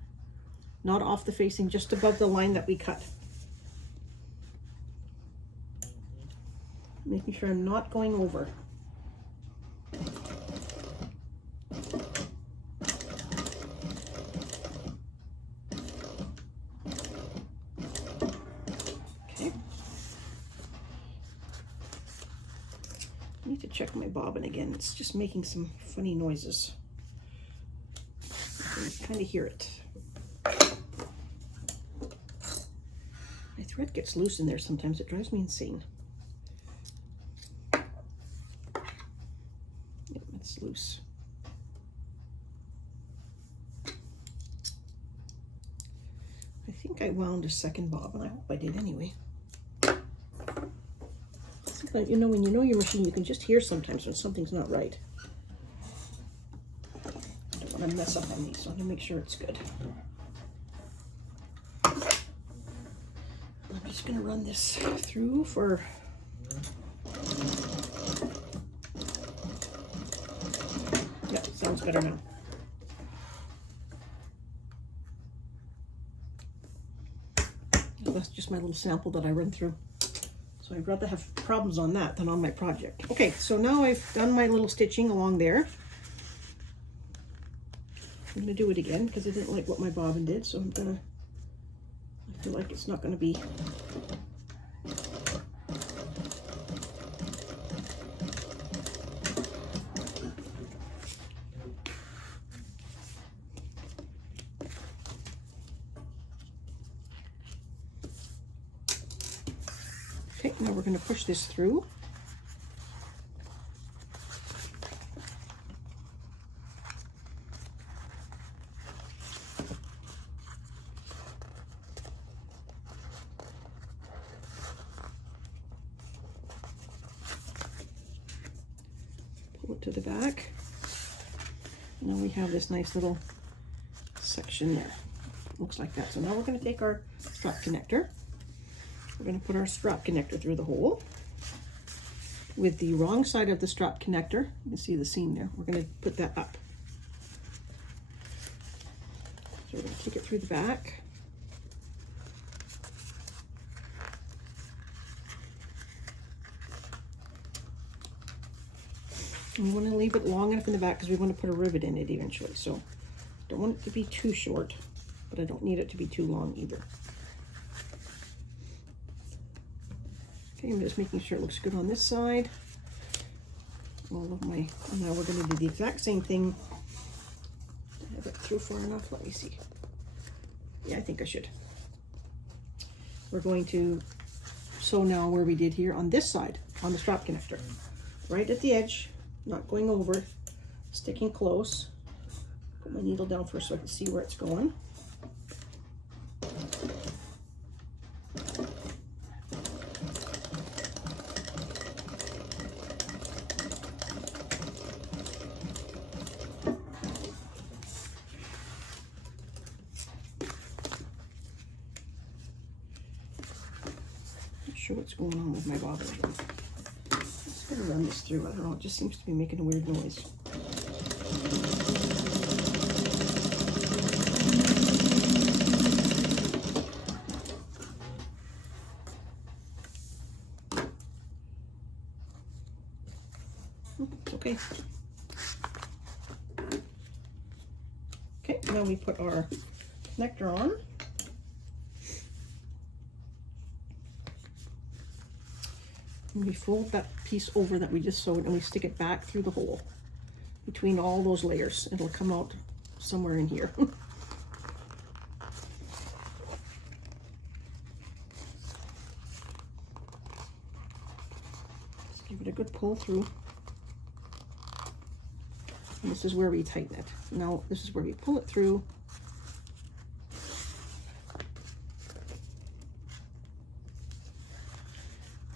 not off the facing, just above the line that we cut. Making sure I'm not going over. Okay. I need to check my bobbin again. It's just making some funny noises. I can kind of hear it. My thread gets loose in there sometimes. It drives me insane. Yep, it's loose. I think I wound a second bobbin. I hope I did anyway. You know, when you know your machine, you can just hear sometimes when something's not right. I don't want to mess up on these, so I'm going to make sure it's good. I'm just going to run this through for... Yeah, sounds better now. That's just my little sample that I run through. So I'd rather have problems on that than on my project. Okay, so now I've done my little stitching along there. I'm going to do it again because I didn't like what my bobbin did, so I feel like it's not going to be... Okay, now we're going to push this through. Pull it to the back. Now we have this nice little section there. Looks like that. So now we're going to take our strap connector. We're going to put our strap connector through the hole. With the wrong side of the strap connector, you can see the seam there, we're going to put that up. So we're going to take it through the back. And we want to leave it long enough in the back because we want to put a rivet in it eventually. So don't want it to be too short, but I don't need it to be too long either. Okay, I'm just making sure it looks good on this side. All of my, now we're going to do the exact same thing. Have it through far enough? Let me see. Yeah, I think I should. We're going to sew now where we did here on this side, on the strap connector. Right at the edge, not going over, sticking close. Put my needle down first so I can see where it's going. Sure what's going on with my bobbin. I'm just going to run this through. I don't know, it just seems to be making a weird noise. It's okay. Okay, now we put our connector on. And we fold that piece over that we just sewed and we stick it back through the hole between all those layers. It'll come out somewhere in here. Just give it a good pull through. And this is where we tighten it. Now this is where we pull it through.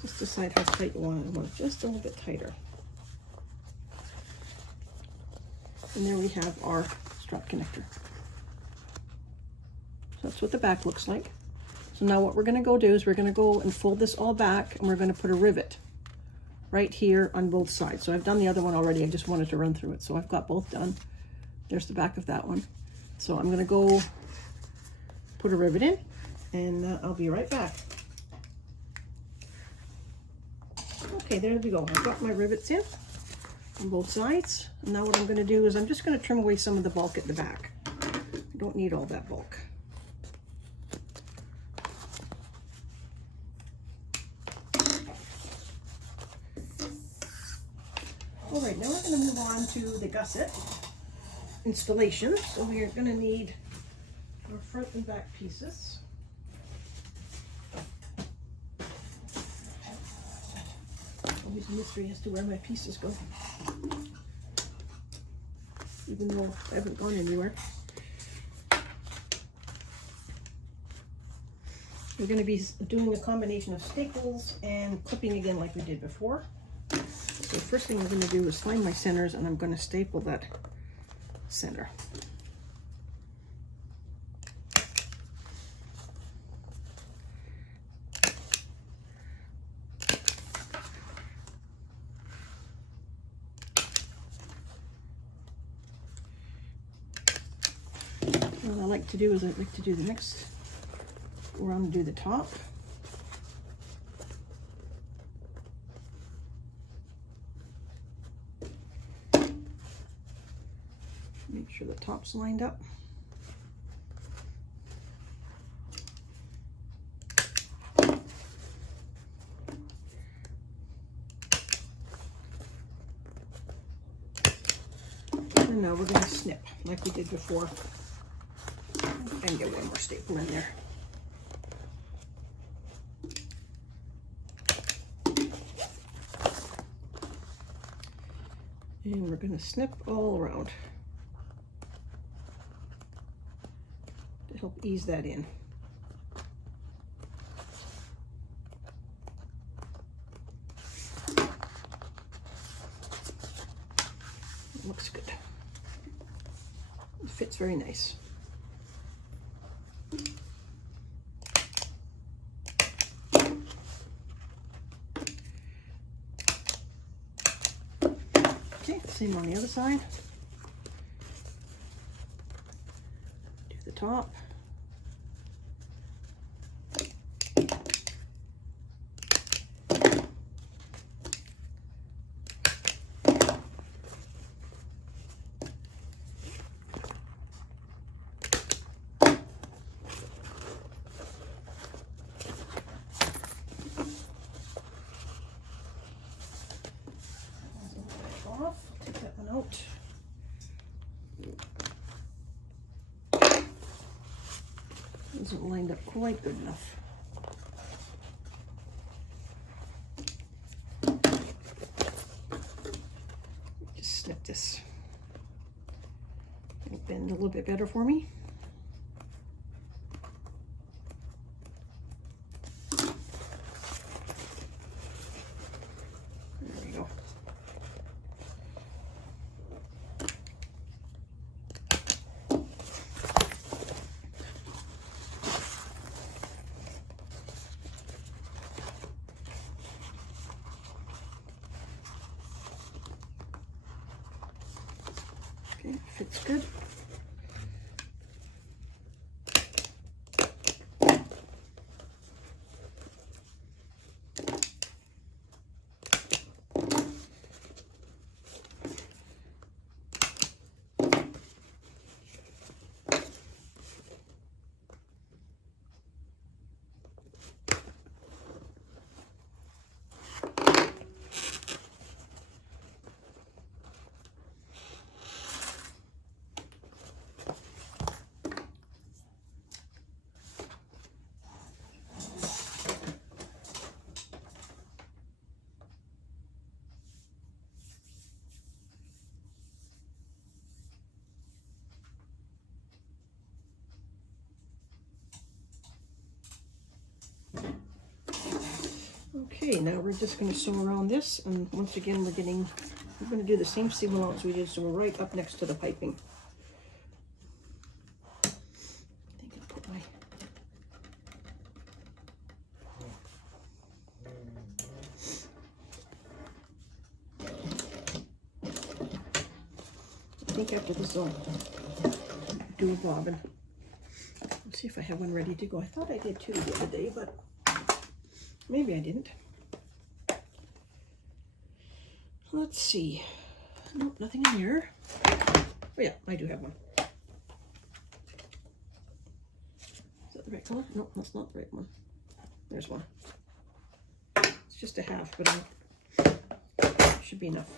Just decide how tight you want it. I want it just a little bit tighter. And there we have our strap connector. So that's what the back looks like. So now what we're going to go do is we're going to go and fold this all back and we're going to put a rivet right here on both sides. So I've done the other one already. I just wanted to run through it. So I've got both done. There's the back of that one. So I'm gonna go put a rivet in, and I'll be right back. Okay, there we go. I've got my rivets in on both sides. And now what I'm gonna do is I'm just gonna trim away some of the bulk at the back. I don't need all that bulk. All right, now we're going to move on to the gusset installation. So we are going to need our front and back pieces. Always a mystery as to where my pieces go, even though I haven't gone anywhere. We're going to be doing a combination of staples and clipping again like we did before. So the first thing I'm going to do is find my centers, and I'm going to staple that center. What I like to do is I like to do the next, where I'm going to do the top. Make sure the top's lined up. And now we're going to snip like we did before and get one more staple in there. And we're going to snip all around to help ease that in. It looks good. It fits very nice. Okay, same on the other side. Do the top. Off. Take that one out. Isn't lined up quite good enough. Just snip this. It'll bend a little bit better for me. There we go. Okay, fits good. Okay, now we're just going to sew around this, and once again we're going to do the same seam allowance we did, so we're right up next to the piping. I think I'll put my think after this I'll do a bobbin. Let's see if I have one ready to go. I thought I did two the other day, but maybe I didn't. Let's see. Nope, nothing in here. Oh yeah, I do have one. Is that the right color? No, that's not the right one. There's one. It's just a half, but should be enough.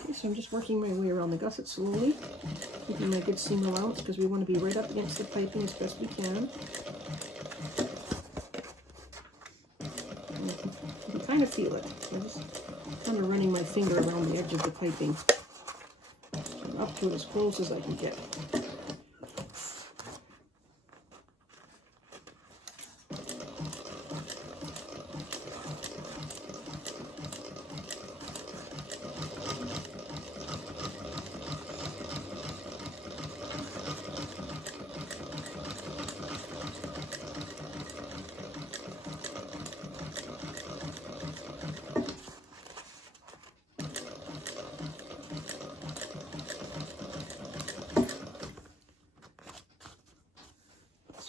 Okay, so I'm just working my way around the gusset slowly, keeping a good seam allowance because we want to be right up against the piping as best we can. You can kind of feel it. I'm just kind of running my finger around the edge of the piping. I'm up to it as close as I can get.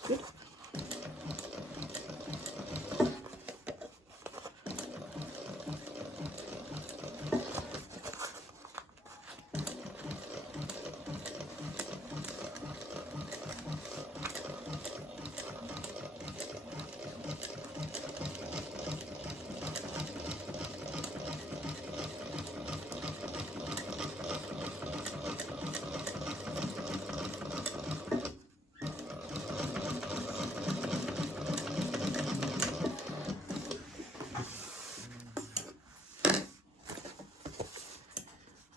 Good.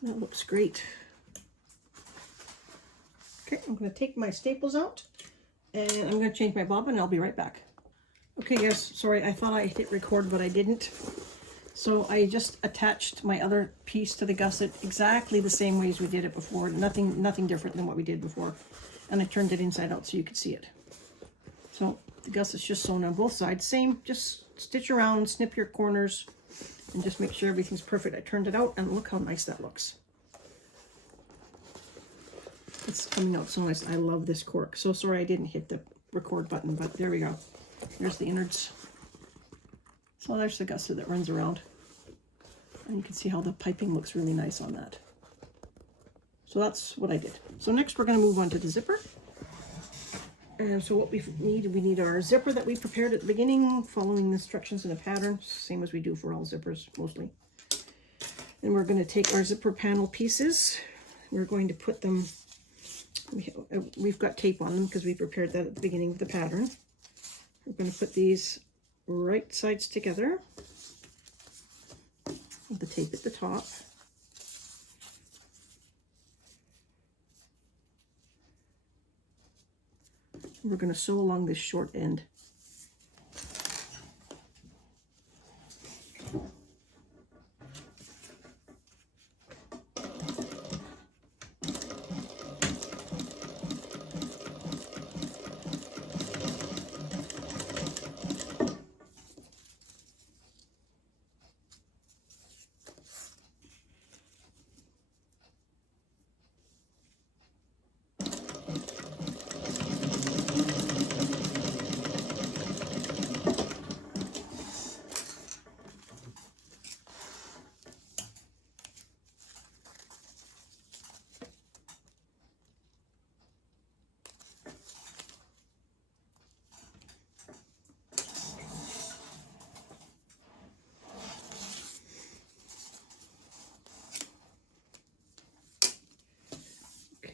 That looks great. Okay, I'm going to take my staples out and I'm going to change my bobbin and I'll be right back. Okay, yes, sorry, I thought I hit record, but I didn't. So I just attached my other piece to the gusset exactly the same way as we did it before. Nothing different than what we did before. And I turned it inside out so you could see it. So the gusset's just sewn on both sides. Same, just stitch around, snip your corners, and just make sure everything's perfect. I turned it out and look how nice that looks. It's coming out so nice. I love this cork. So sorry I didn't hit the record button, but there we go. There's the innards. So there's the gusset that runs around. And you can see how the piping looks really nice on that. So that's what I did. So next we're going to move on to the zipper. And so what we need our zipper that we prepared at the beginning, following the instructions in a pattern, same as we do for all zippers mostly. And we're going to take our zipper panel pieces. We're going to put them, we've got tape on them because we prepared that at the beginning of the pattern. We're going to put these right sides together with the tape at the top. We're going to sew along this short end.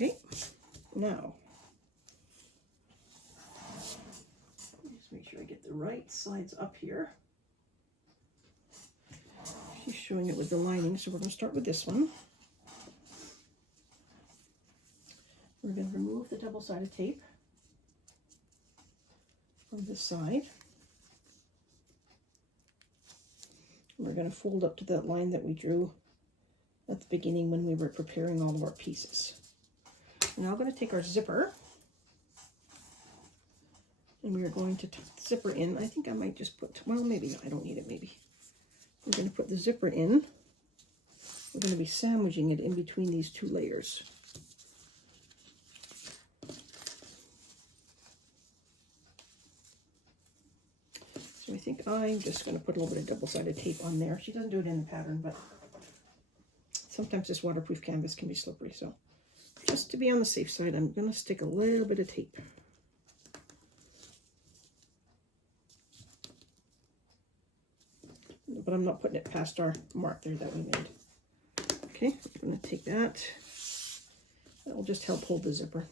Okay, now, just make sure I get the right sides up here. She's showing it with the lining, so we're going to start with this one. We're going to remove the double-sided tape from this side. We're going to fold up to that line that we drew at the beginning when we were preparing all of our pieces. Now I'm going to take our zipper And we are going to zipper in. I think I might just put, well, maybe I don't need it, maybe. We're going to put the zipper in. We're going to be sandwiching it in between these two layers. So I think I'm just going to put a little bit of double-sided tape on there. She doesn't do it in the pattern, but sometimes this waterproof canvas can be slippery. So just to be on the safe side, I'm going to stick a little bit of tape. But I'm not putting it past our mark there that we made. Okay, I'm going to take that. That will just help hold the zipper.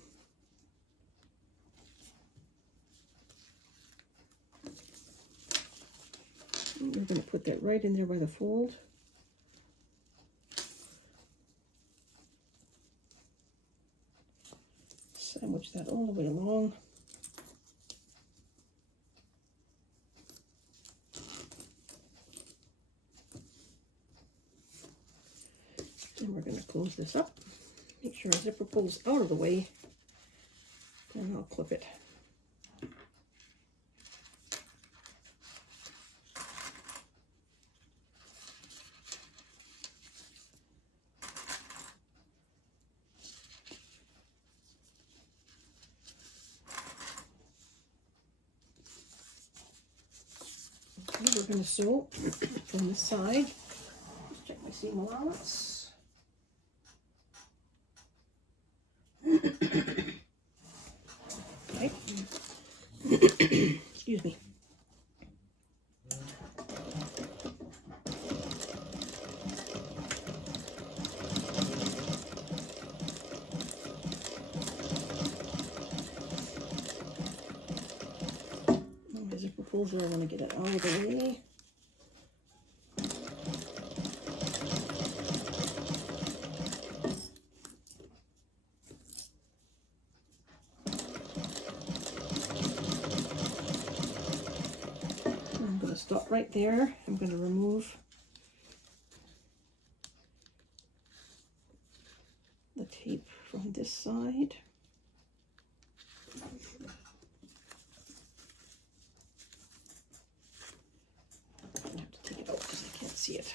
And we're going to put that right in there by the fold. Sandwich that all the way along. And we're going to close this up. Make sure our zipper pulls out of the way. And I'll clip it. Okay, we're going to sew from this side. Just check my seam allowance. Okay. Excuse me. My zipper pulls where I want to get it out of the way. Stop right there. I'm going to remove the tape from this side. I have to take it out because I can't see it.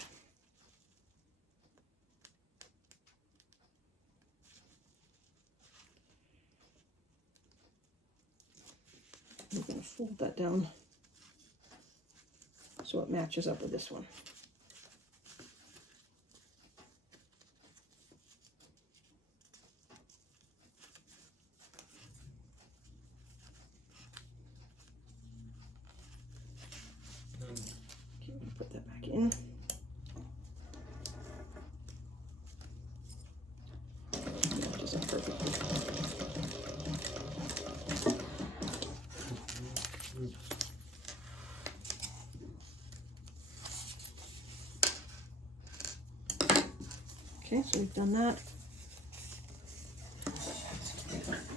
I'm going to fold that down so it matches up with this one. Okay, put that back in. Matches up perfectly. Okay, so we've done that.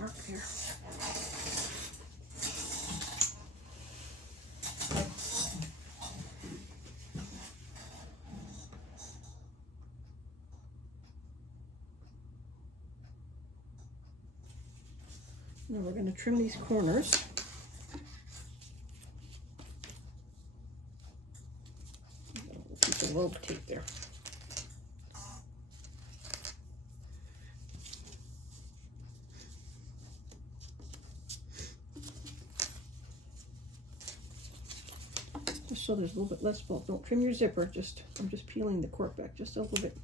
Mark there. Now we're going to trim these corners. We'll keep the rope tape there. Just so there's a little bit less bulk. Don't trim your zipper. I'm just peeling the cork back just a little bit,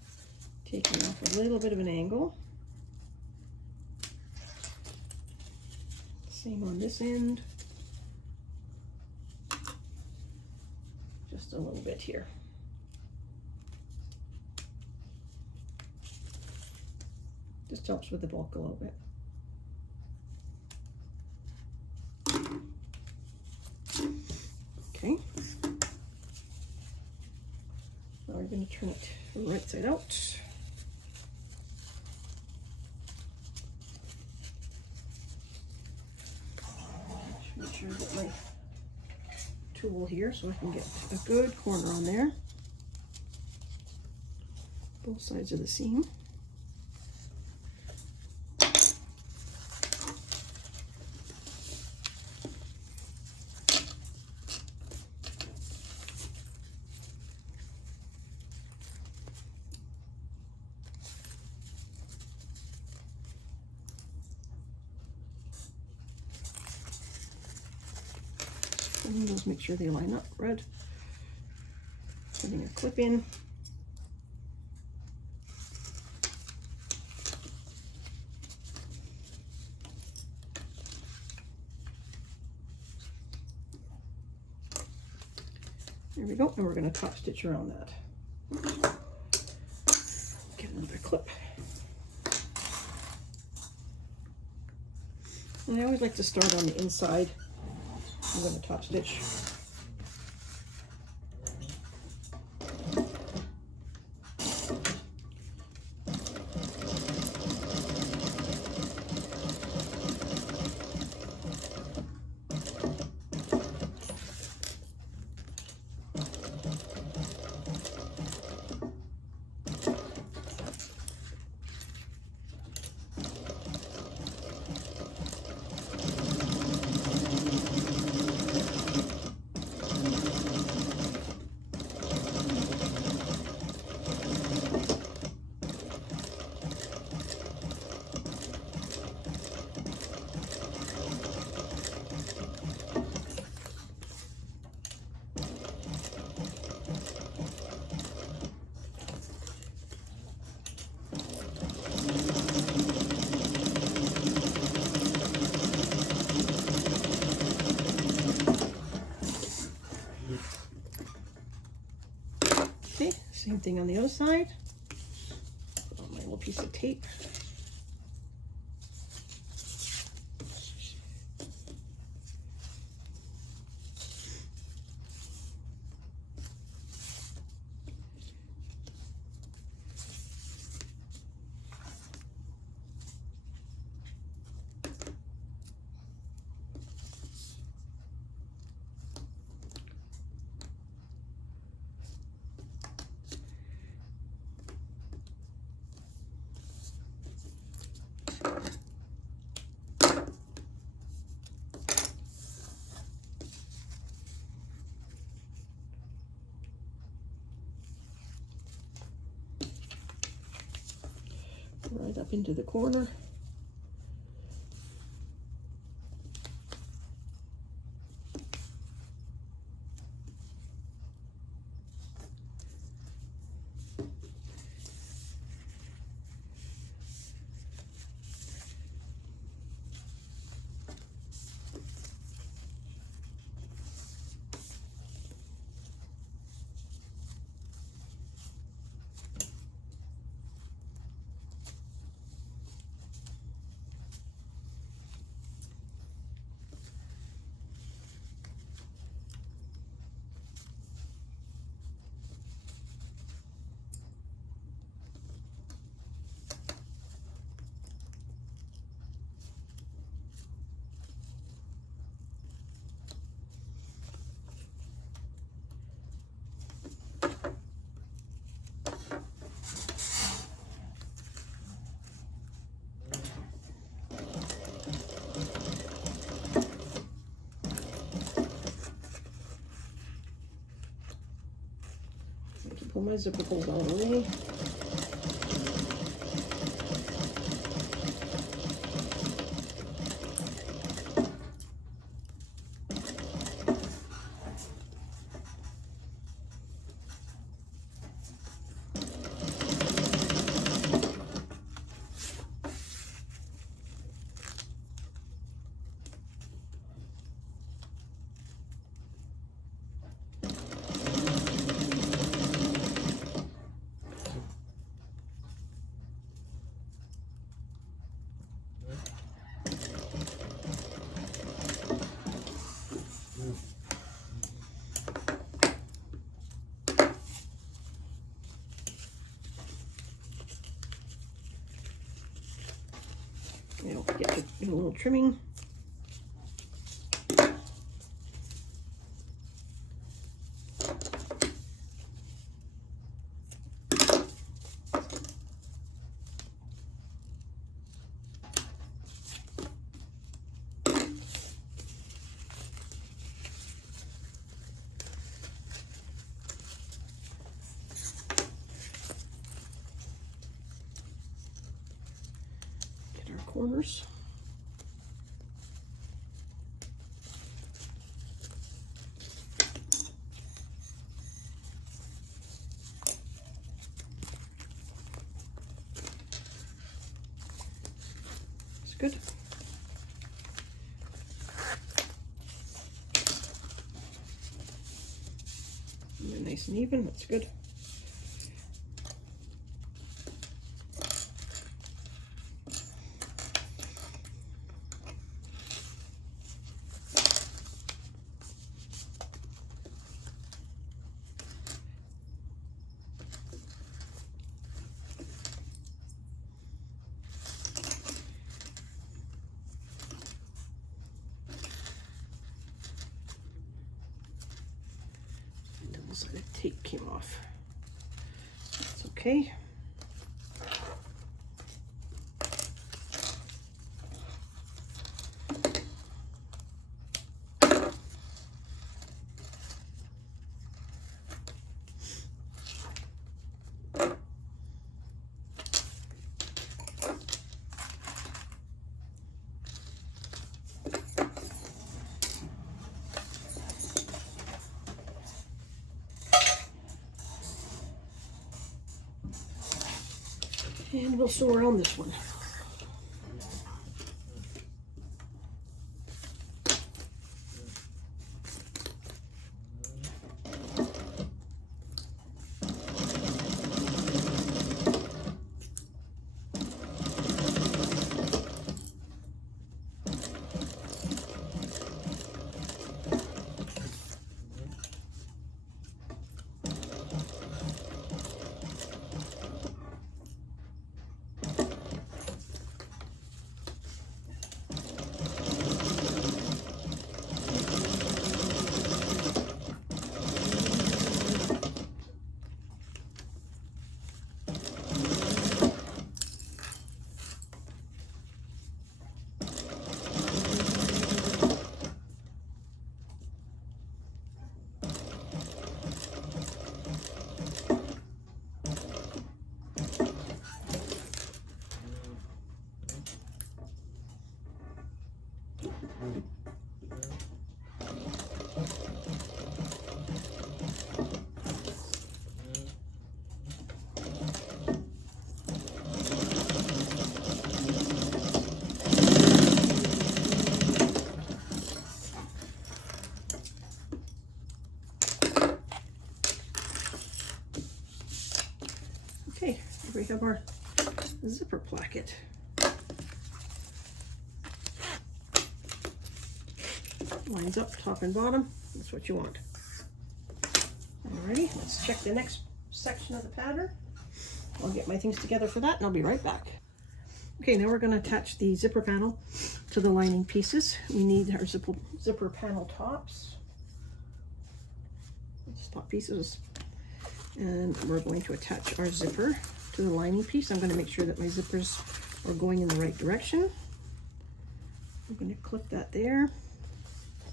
taking off a little bit of an angle. Same on this end. Just a little bit here. Just helps with the bulk a little bit. Okay. Now we're going to turn it right side out. Make sure I get my tool here so I can get a good corner on there. Both sides of the seam. And those make sure they line up. Red. Putting a clip in. There we go, and we're going to top stitch around that. Get another clip. And I always like to start on the inside. I'm going to top stitch. Okay, same thing on the other side. Put on my little piece of tape. Right up into the corner. Pull my zipper pulls all the way. You know, get a little trimming. Corners. it nice and even. That's good. Double-sided tape came off. That's okay. And we'll sew around this one. Okay, here we have our zipper placket. Lines up top and bottom. That's what you want. Alrighty, let's check the next section of the pattern. I'll get my things together for that and I'll be right back. Okay, now we're going to attach the zipper panel to the lining pieces. We need our zipper panel tops. These top pieces. And we're going to attach our zipper to the lining piece. I'm going to make sure that my zippers are going in the right direction. I'm going to clip that there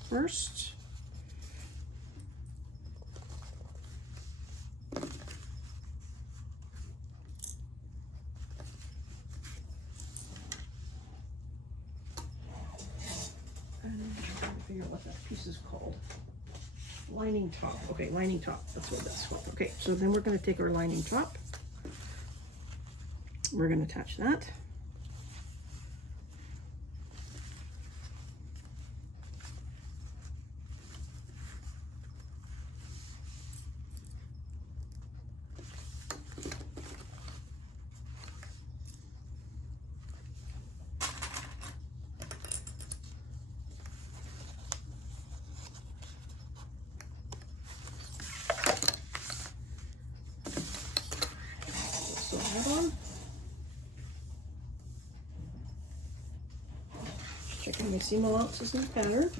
first. And I'm trying to figure out what that piece is called. Lining top. Okay, lining top. That's what that's called. Okay, so then we're going to take our lining top. We're going to attach that. On. Checking my seam allowances in the pattern.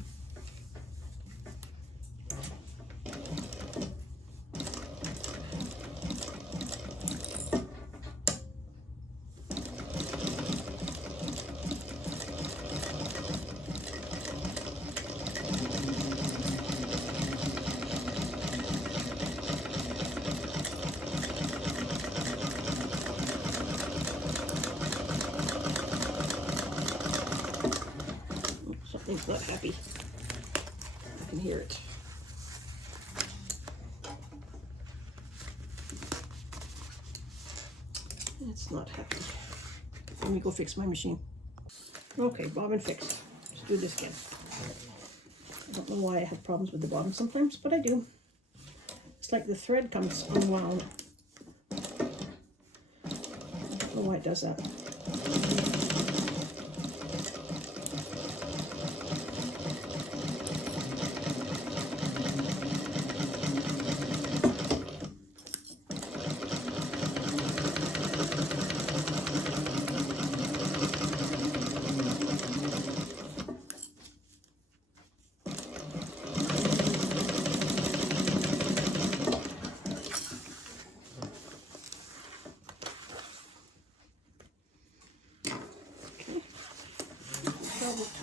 Something's not happy. I can hear it. It's not happy. Let me go fix my machine. Okay, bobbin fixed. Let's do this again. I don't know why I have problems with the bottom sometimes, but I do. It's like the thread comes unwound. I don't know why it does that.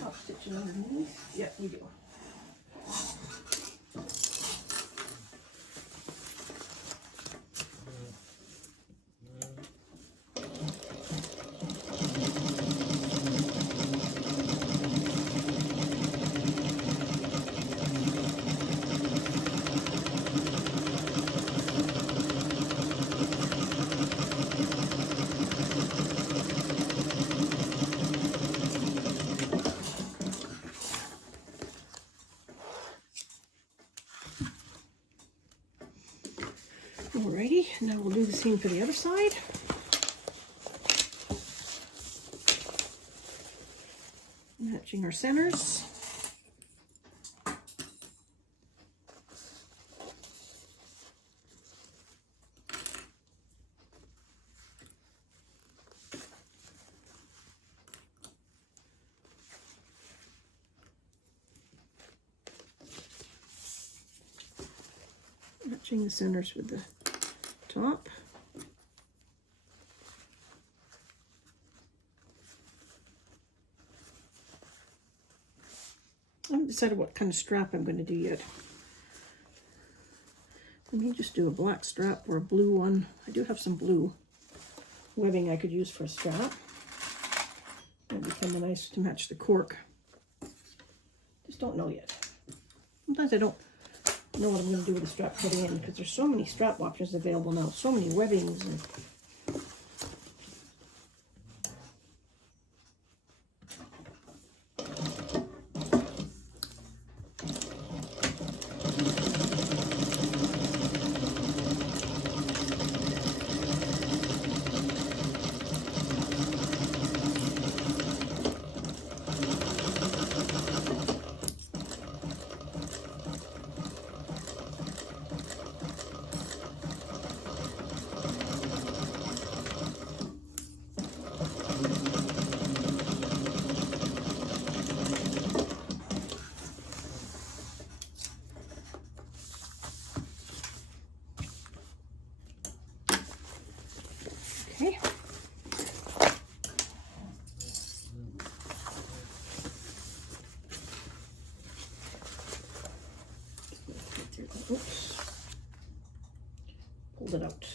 Top stitching underneath. Yep, you do. Alrighty, now we'll do the same for the other side. Matching our centers. Matching the centers with the top. I haven't decided what kind of strap I'm going to do yet. Let me just do a black strap or a blue one. I do have some blue webbing I could use for a strap. It'll become nice to match the cork. Just don't know yet. Sometimes I don't know what I'm going to do with the strap put in because there's so many strap options available now, so many webbings and okay. Oops. Pulled it out.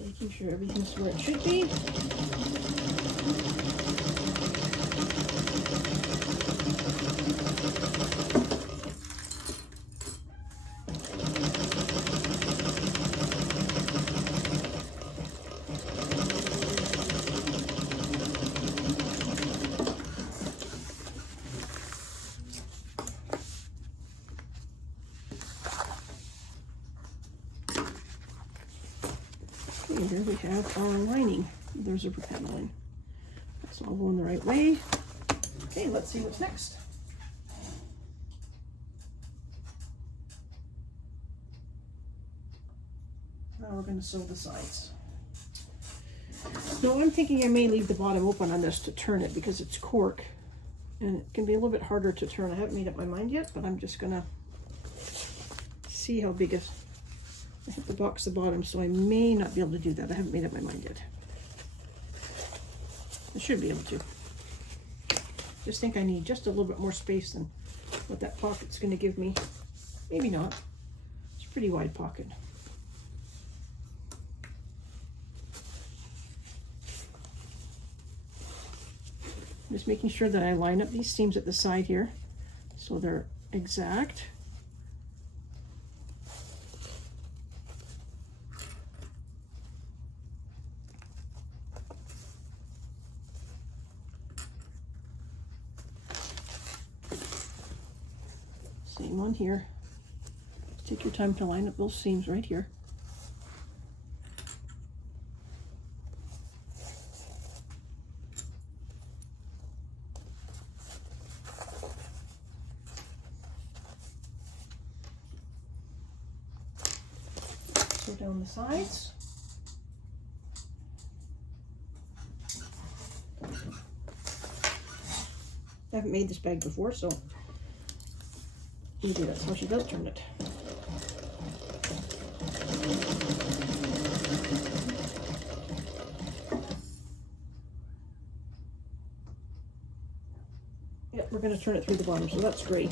Making sure everything's where it should be. And there we have our lining. There's a paneling. That's all going the right way. Okay, let's see what's next. Now we're going to sew the sides. No, I'm thinking I may leave the bottom open on this to turn it because it's cork. And it can be a little bit harder to turn. I haven't made up my mind yet, but I'm just going to see how big I have to box the bottom, so I may not be able to do that. I haven't made up my mind yet. I should be able to. Just think I need just a little bit more space than what that pocket's going to give me. Maybe not. It's Pretty wide pocket. Just making sure that I line up these seams at the side here so they're exact. Same one here. Take your time to line up those seams right here. Go down the sides. I haven't made this bag before, so maybe that's how she does turn it. Yep, we're going to turn it through the bottom, so that's great.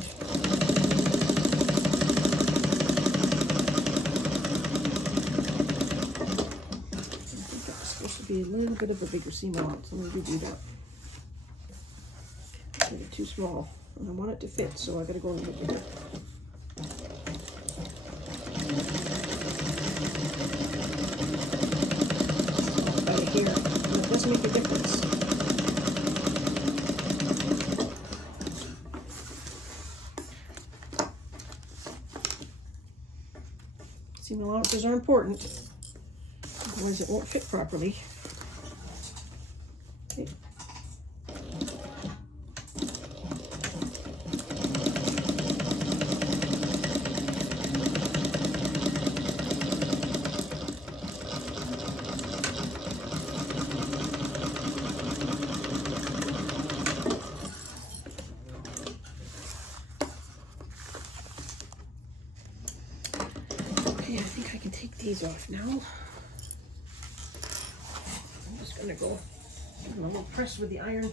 Be a little bit of a bigger seam allowance, so I'm going to do that. Made it too small, and I want it to fit, so I got to go a little bit bigger. Right here, and it does make a difference. Seam allowances are important, otherwise it won't fit properly. Okay. Okay, I think I can take these off now. I'm just gonna go give them a little press with the iron.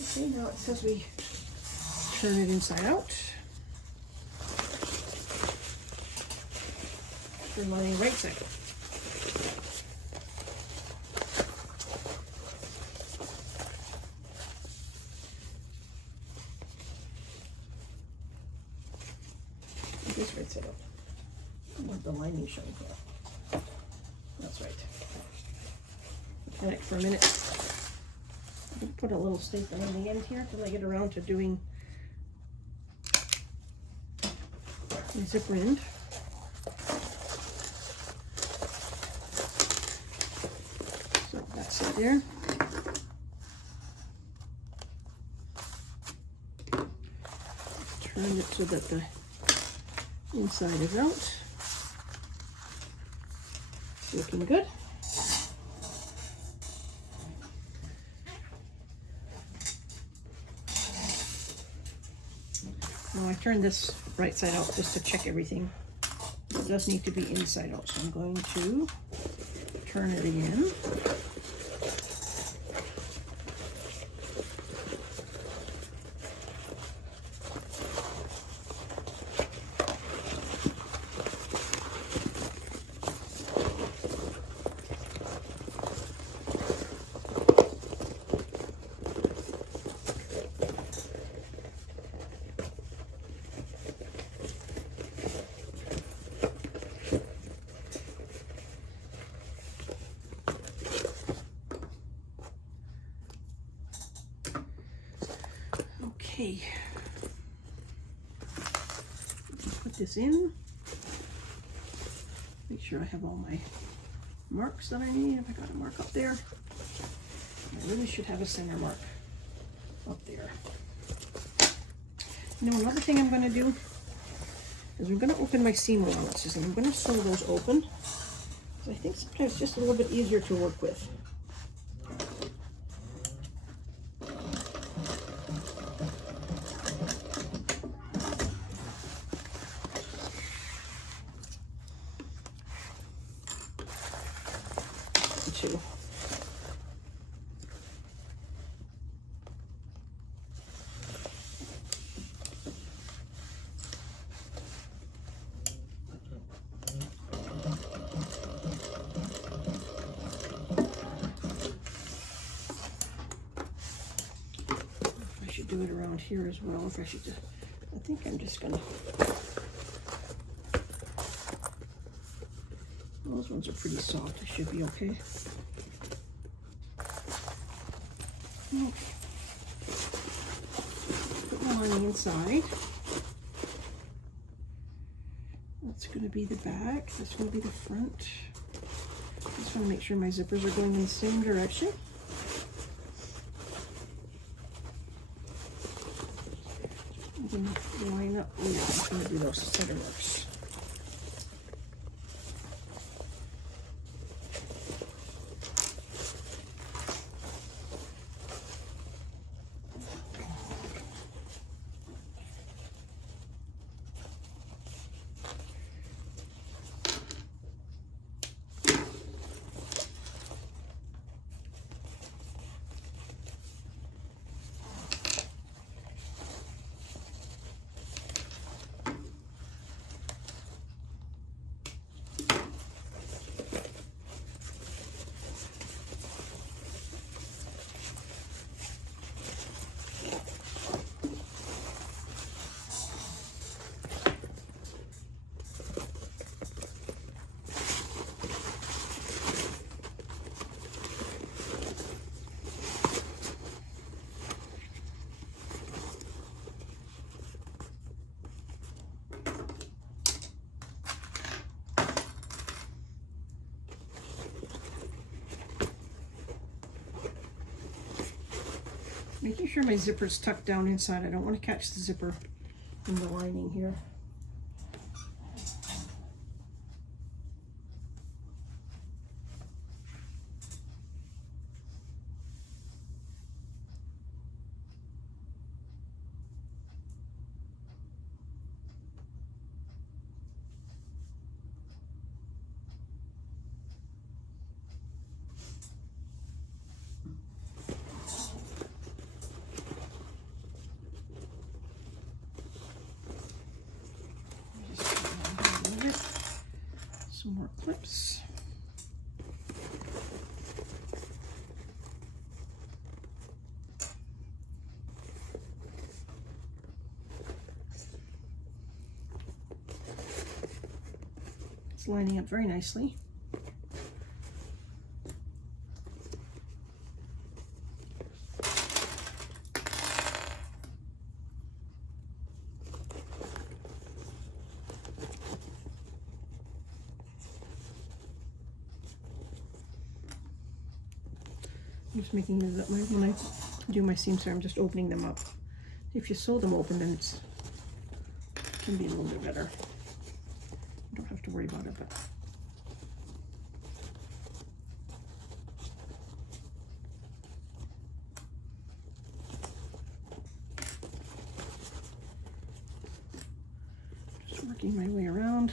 Okay, now it says we turn it inside out. Turn my right side. This right side up. I want the lining showing here. That's right. Panic for a minute. I'm going to put a little staple in the end here until I get around to doing the zipper end. So that's it there. Turn it so that the inside is out. Looking good. Now I turned this right side out just to check everything. It does need to be inside out, so I'm going to turn it again. Okay, put this in, make sure I have all my marks that I need. If I got a mark up there, I really should have a center mark up there. Now another thing I'm going to do is I'm going to open my seam allowances, and I'm going to sew those open, because I think sometimes it's just a little bit easier to work with. too. I should do it around here as well. If I should just, I think I'm just gonna. Those ones are pretty soft. They should be okay. Okay. Put them on the inside. That's going to be the back. This will be the front. Just want to make sure my zippers are going in the same direction. I'm going to line up. Oh yeah, I'm going to do those center marks. Making sure my zipper's tucked down inside. I don't want to catch the zipper in the lining here. Some more clips. It's lining up very nicely. I'm just making it that when I do my seams here, I'm just opening them up. If you sew them open, then it can be a little bit better. You don't have to worry about it, but just working my way around.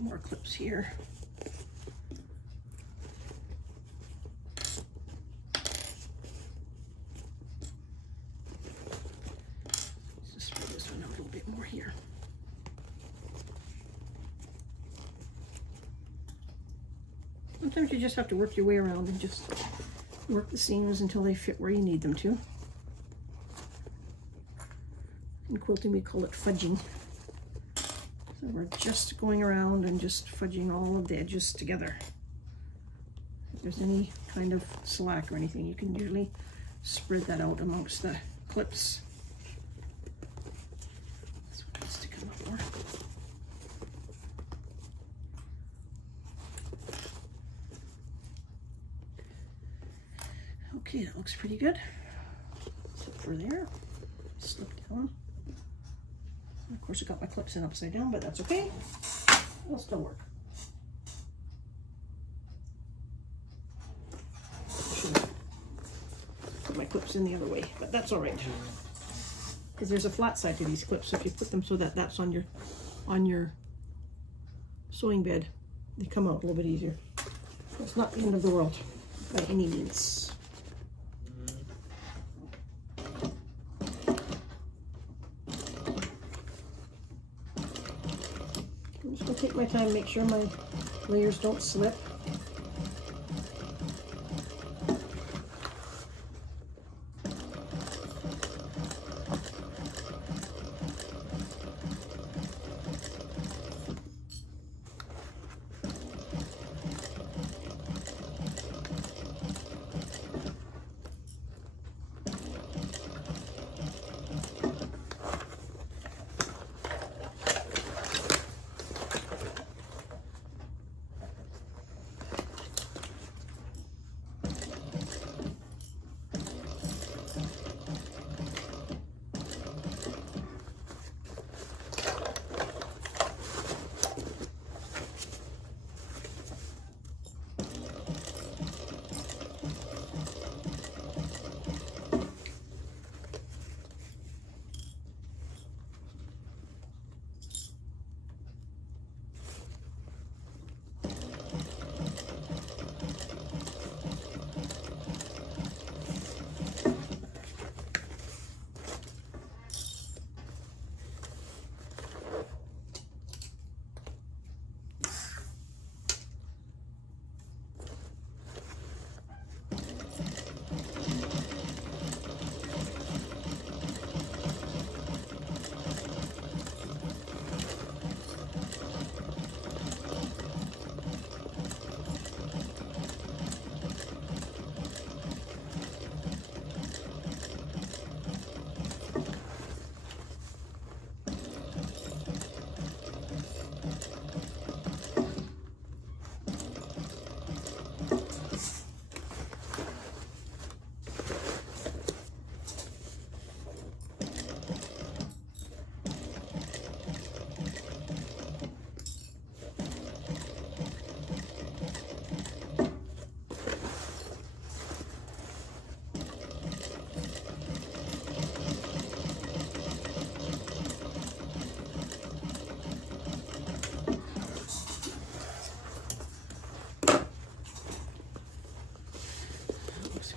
More clips here. Let's just spread this one out a little bit more here. Sometimes you just have to work your way around and just work the seams until they fit where you need them to. In quilting, we call it fudging. So we're just going around and just fudging all of the edges together. If there's any kind of slack or anything, you can usually spread that out amongst the clips. This one needs to come up more. Okay, that looks pretty good. Slip for there, slip down. And of course, I got my clips in upside down, but that's okay. It'll still work. Should have put my clips in the other way, but that's all right. Because there's a flat side to these clips, so if you put them so that that's on your sewing bed, they come out a little bit easier. It's not the end of the world by any means. I'm just going to take my time, make sure my layers don't slip.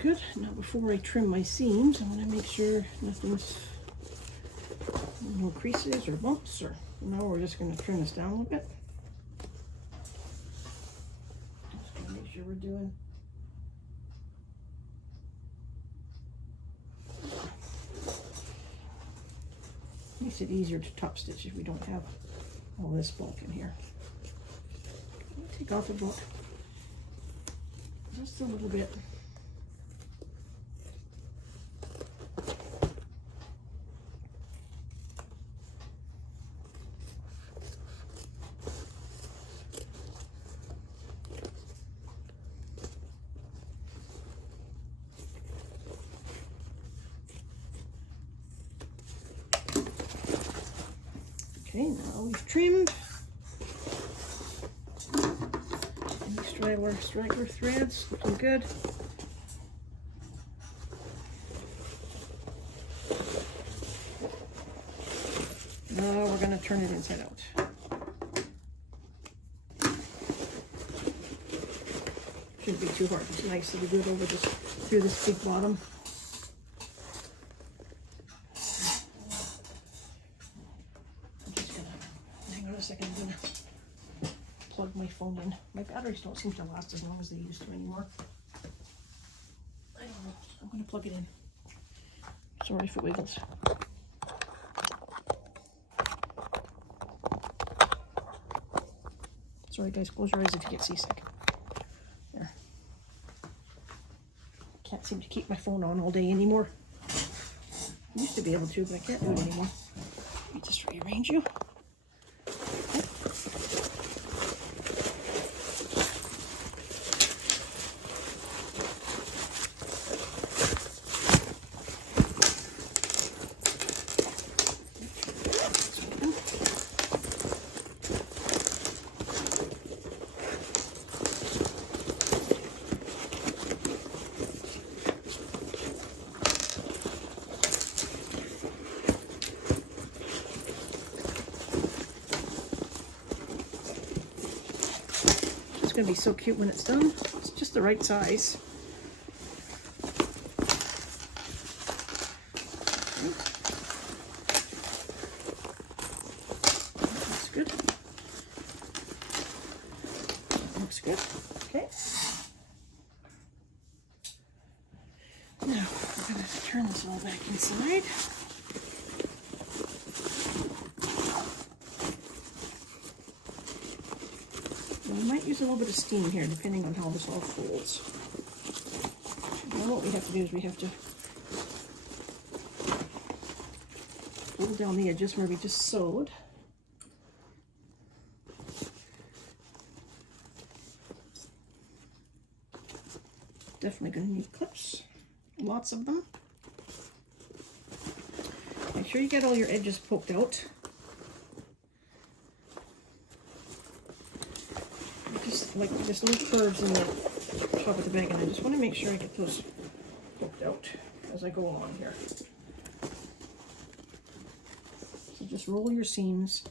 Good. Now before I trim my seams, I want to make sure nothing's, no creases or bumps, or now we're just going to trim this down a little bit. Just going to make sure we're doing makes it easier to top stitch if we don't have all this bulk in here. Take off about just a little bit. Okay, now we've trimmed any straggler threads, looking good. Now we're going to turn it inside out. Shouldn't be too hard. It's nice to be good over this through this big bottom. I'm going to plug my phone in. My batteries don't seem to last as long as they used to anymore. I don't know. I'm going to plug it in. Sorry if it wiggles. Sorry guys, close your eyes if you get seasick. There. Can't seem to keep my phone on all day anymore. I used to be able to, but I can't do it anymore. Let me just rearrange you. going to be so cute when it's done. It's just the right size. Looks good. Looks good. Okay. Now, I'm going to turn this all back inside. We might use a little bit of steam here, depending on how this all folds. Now what we have to do is we have to fold down the edges where we just sewed. Definitely going to need clips, lots of them. Make sure you get all your edges poked out. Like just little curves in the top of the bag, and I just want to make sure I get those poked out as I go along here. So just roll your seams.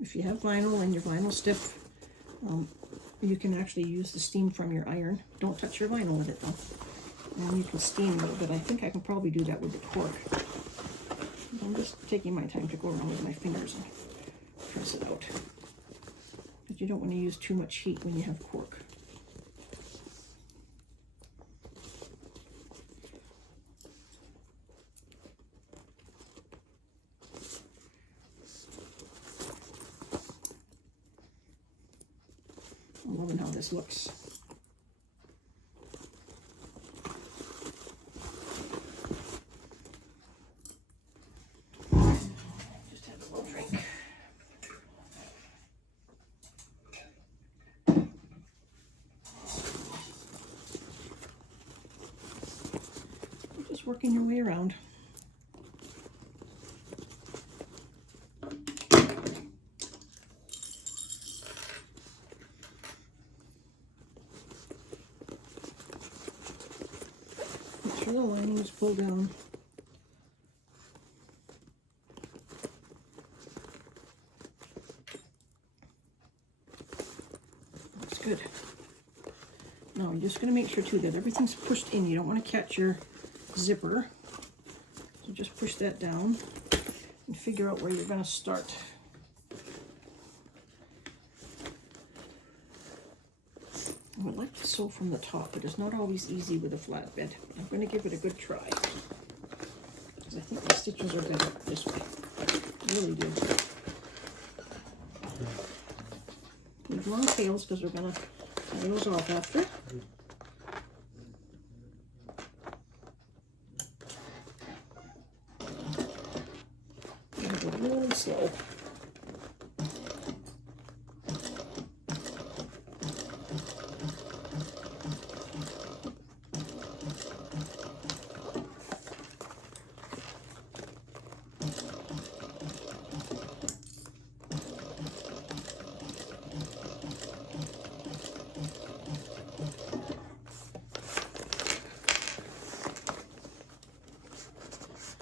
If you have vinyl and your vinyl's stiff, you can actually use the steam from your iron. Don't touch your vinyl with it though. And you can steam a little bit. I think I can probably do that with the cork. I'm just taking my time to go around with my fingers and press it out. But you don't want to use too much heat when you have cork. I'm loving how this looks. Working your way around. Make sure the lining is pulled down. That's good. Now you're just going to make sure too that everything's pushed in. You don't want to catch your zipper, so just push that down and figure out where you're going to start. I would like to sew from the top, but it's not always easy with a flatbed. I'm going to give it a good try because I think my stitches are better this way. I really do. Leave long tails because we're going to tie those off after. Really slow.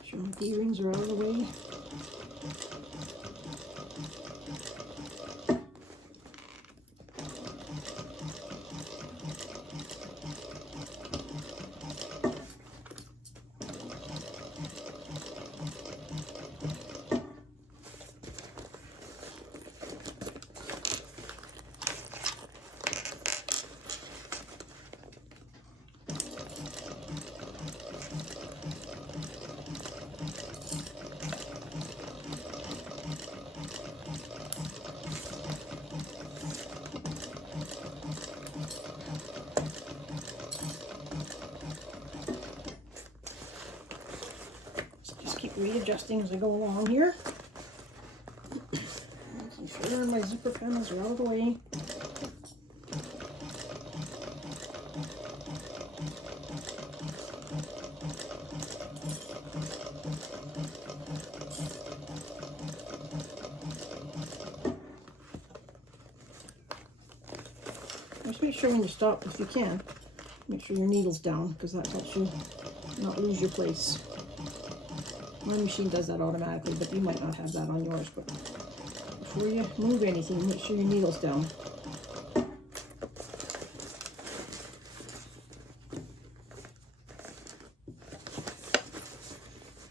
Sure my D-rings are out of the way. Readjusting as I go along here. Making sure my zipper panels are out of the way. Just make sure when you stop, if you can, make sure your needle's down because that helps you not lose your place. My machine does that automatically, but you might not have that on yours. But before you move anything, make sure your needle's down.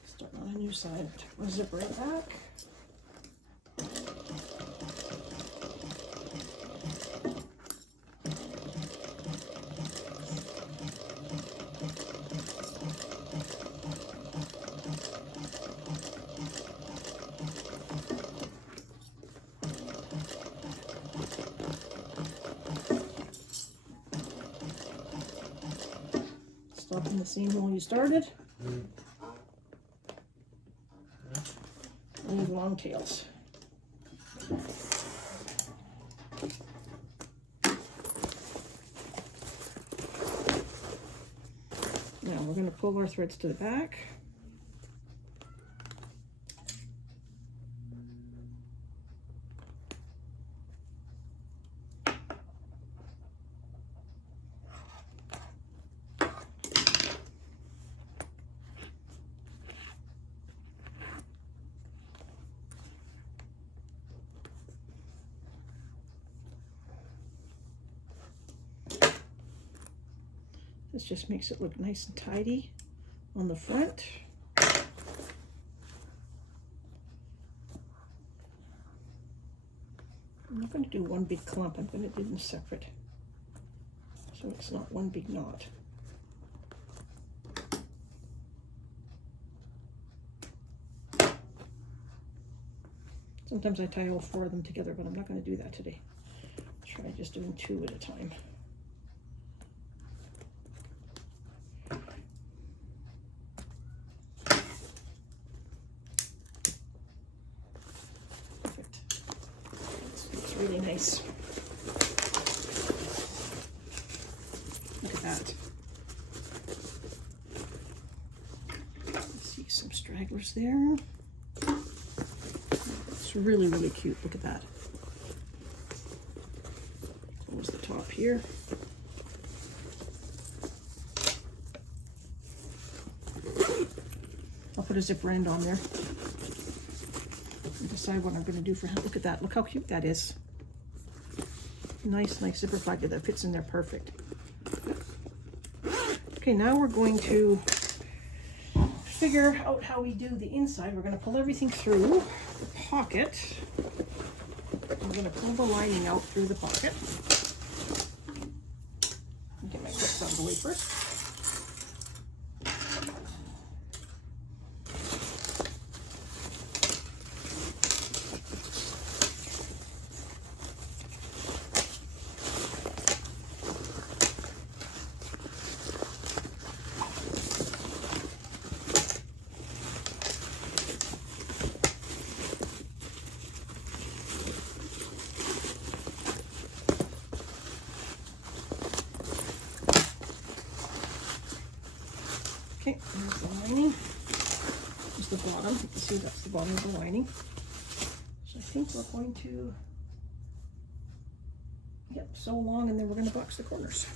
Start on a new side. Zip right back. Stop in the same hole you started. Leave long tails. Now we're going to pull our threads to the back. This just makes it look nice and tidy on the front. I'm not going to do one big clump. I'm going to do them separate, so it's not one big knot. Sometimes I tie all 4 of them together, but I'm not going to do that today. Try just doing 2 at a time. Really nice. Look at that. See some stragglers there. It's really, really cute. Look at that. Close the top here. I'll put a zipper end on there and decide what I'm going to do for him. Look at that. Look how cute that is. Nice zipper pocket that fits in there perfect. Okay, now we're going to figure out how we do the inside. We're going to pull everything through the pocket. I'm going to pull the lining out through the pocket. Get my clips out of the way first. Okay, there's the lining. There's the bottom. You can see that's the bottom of the lining. So I think we're going to, sew along, and then we're going to box the corners.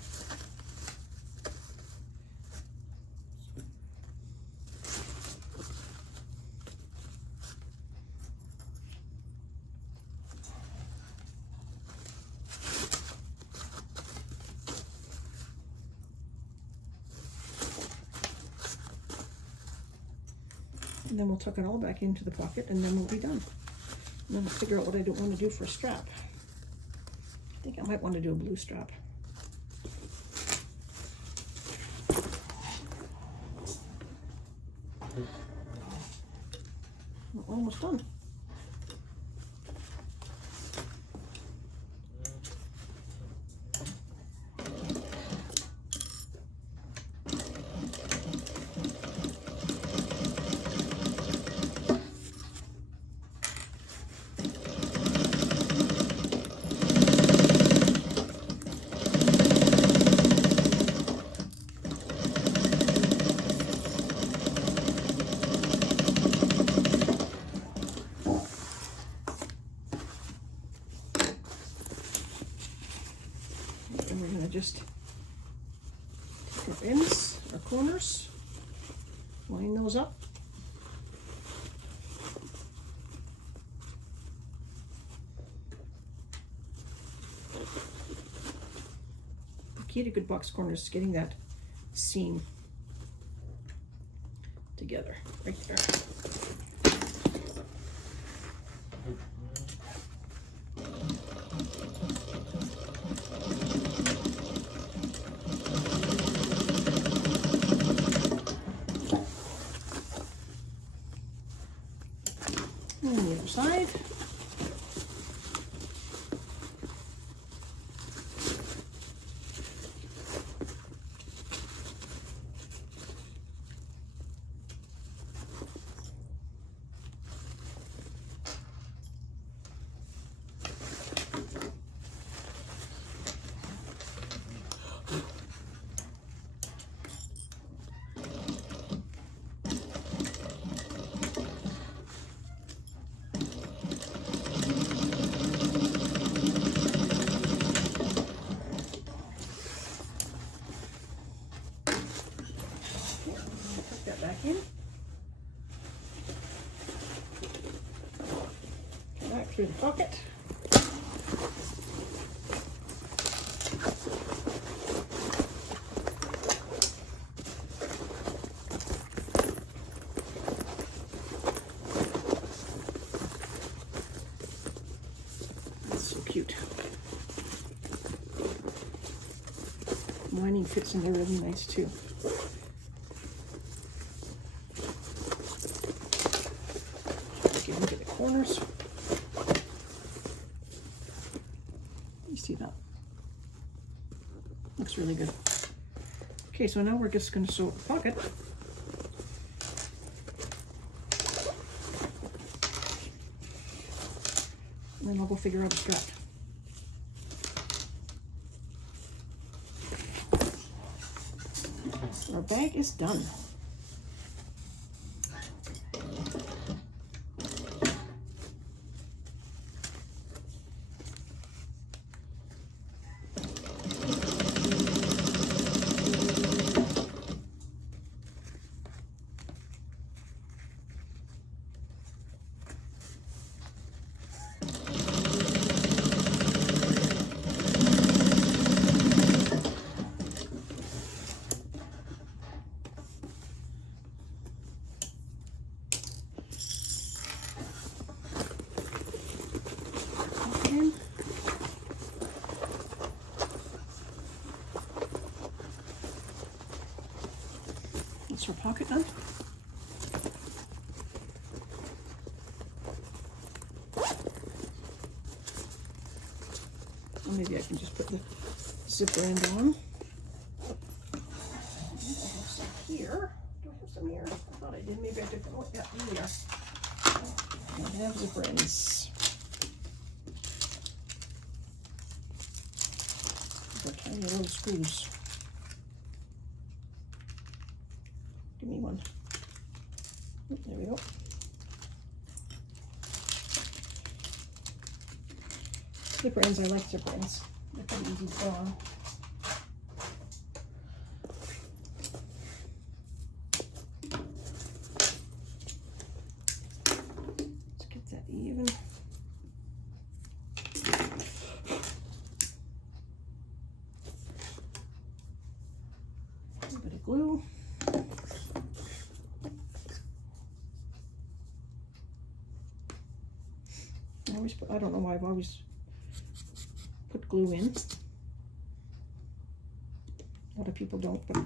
And then we'll tuck it all back into the pocket, and then we'll be done. And then I'll figure out what I don't want to do for a strap. I think I might want to do a blue strap. We're almost done. And we're going to just take our ends, our corners, line those up. The key to good box corners is getting that seam together, right there. And the other side. Back in. Back through the pocket. That's so cute. Lining fits in there really nice too. Look at the corners. You see that? Looks really good. Okay, so now we're just going to sew the pocket. And then I'll go figure out a strap. Our bag is done. That's our pocket done. Or maybe I can just put the zipper end on. I have some here. Do I have some here? I thought I did. Maybe I took them. Oh, yeah, here we are. I have zipper ends. They're tiny little screws. Give me one. Oh, there we go. Zipper ends, I like zipper ends. They're pretty easy to put on. Let's get that even. A little bit of glue. I don't know why I've always put glue in. A lot of people don't, but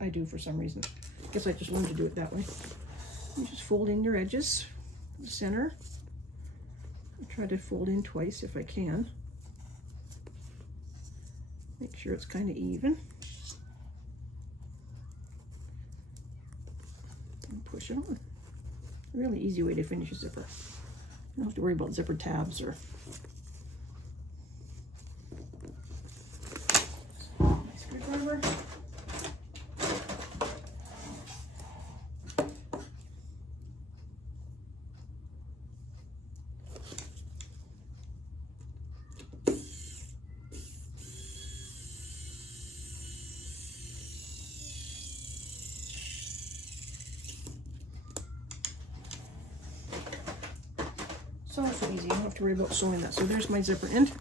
I do for some reason. I guess I just learned to do it that way. You just fold in your edges, the center. I try to fold in twice if I can. Make sure it's kind of even. And push it on. Really easy way to finish a zipper. You don't have to worry about zipper tabs or screwdriver. It's also easy. I don't have to worry about sewing that. So there's my zipper end.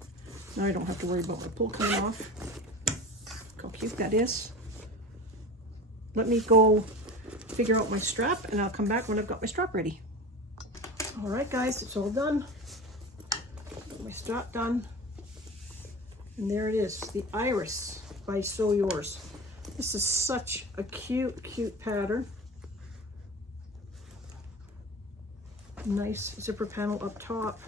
Now I don't have to worry about my pull coming off. Look how cute that is. Let me go figure out my strap, and I'll come back when I've got my strap ready. All right, guys, it's all done. Got my strap done. And there it is, the Iris by Sew Yours. This is such a cute, cute pattern. Nice zipper panel up top.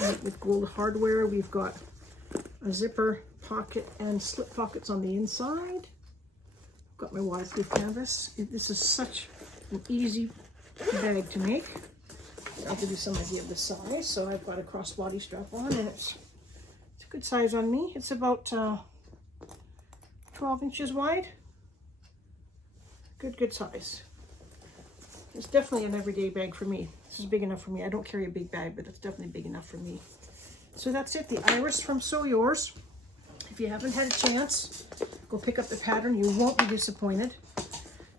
And with gold hardware, we've got a zipper pocket and slip pockets on the inside. Got my waterproof canvas. This is such an easy bag to make. I'll give you some idea of the size. So I've got a crossbody strap on, and it's a good size on me. It's about 12 inches wide. Good size. It's definitely an everyday bag for me. This is big enough for me. I don't carry a big bag, but it's definitely big enough for me. So that's it, the Iris from Sew Yours. If you haven't had a chance, go pick up the pattern. You won't be disappointed.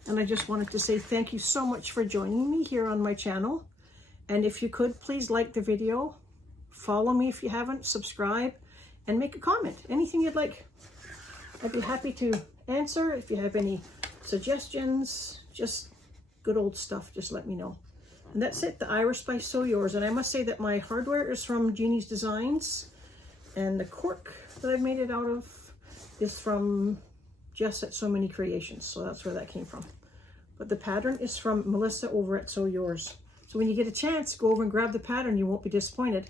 And I just wanted to say thank you so much for joining me here on my channel. And if you could, please like the video, follow me if you haven't, subscribe, and make a comment. Anything you'd like. I'd be happy to answer. If you have any suggestions, just good old stuff, just let me know. And that's it, the Iris by Sew Yours. And I must say that my hardware is from Jeannie's Designs, and the cork that I've made it out of is from Jess at So Many Creations. So that's where that came from. But the pattern is from Melissa over at Sew Yours. So when you get a chance, go over and grab the pattern. You won't be disappointed.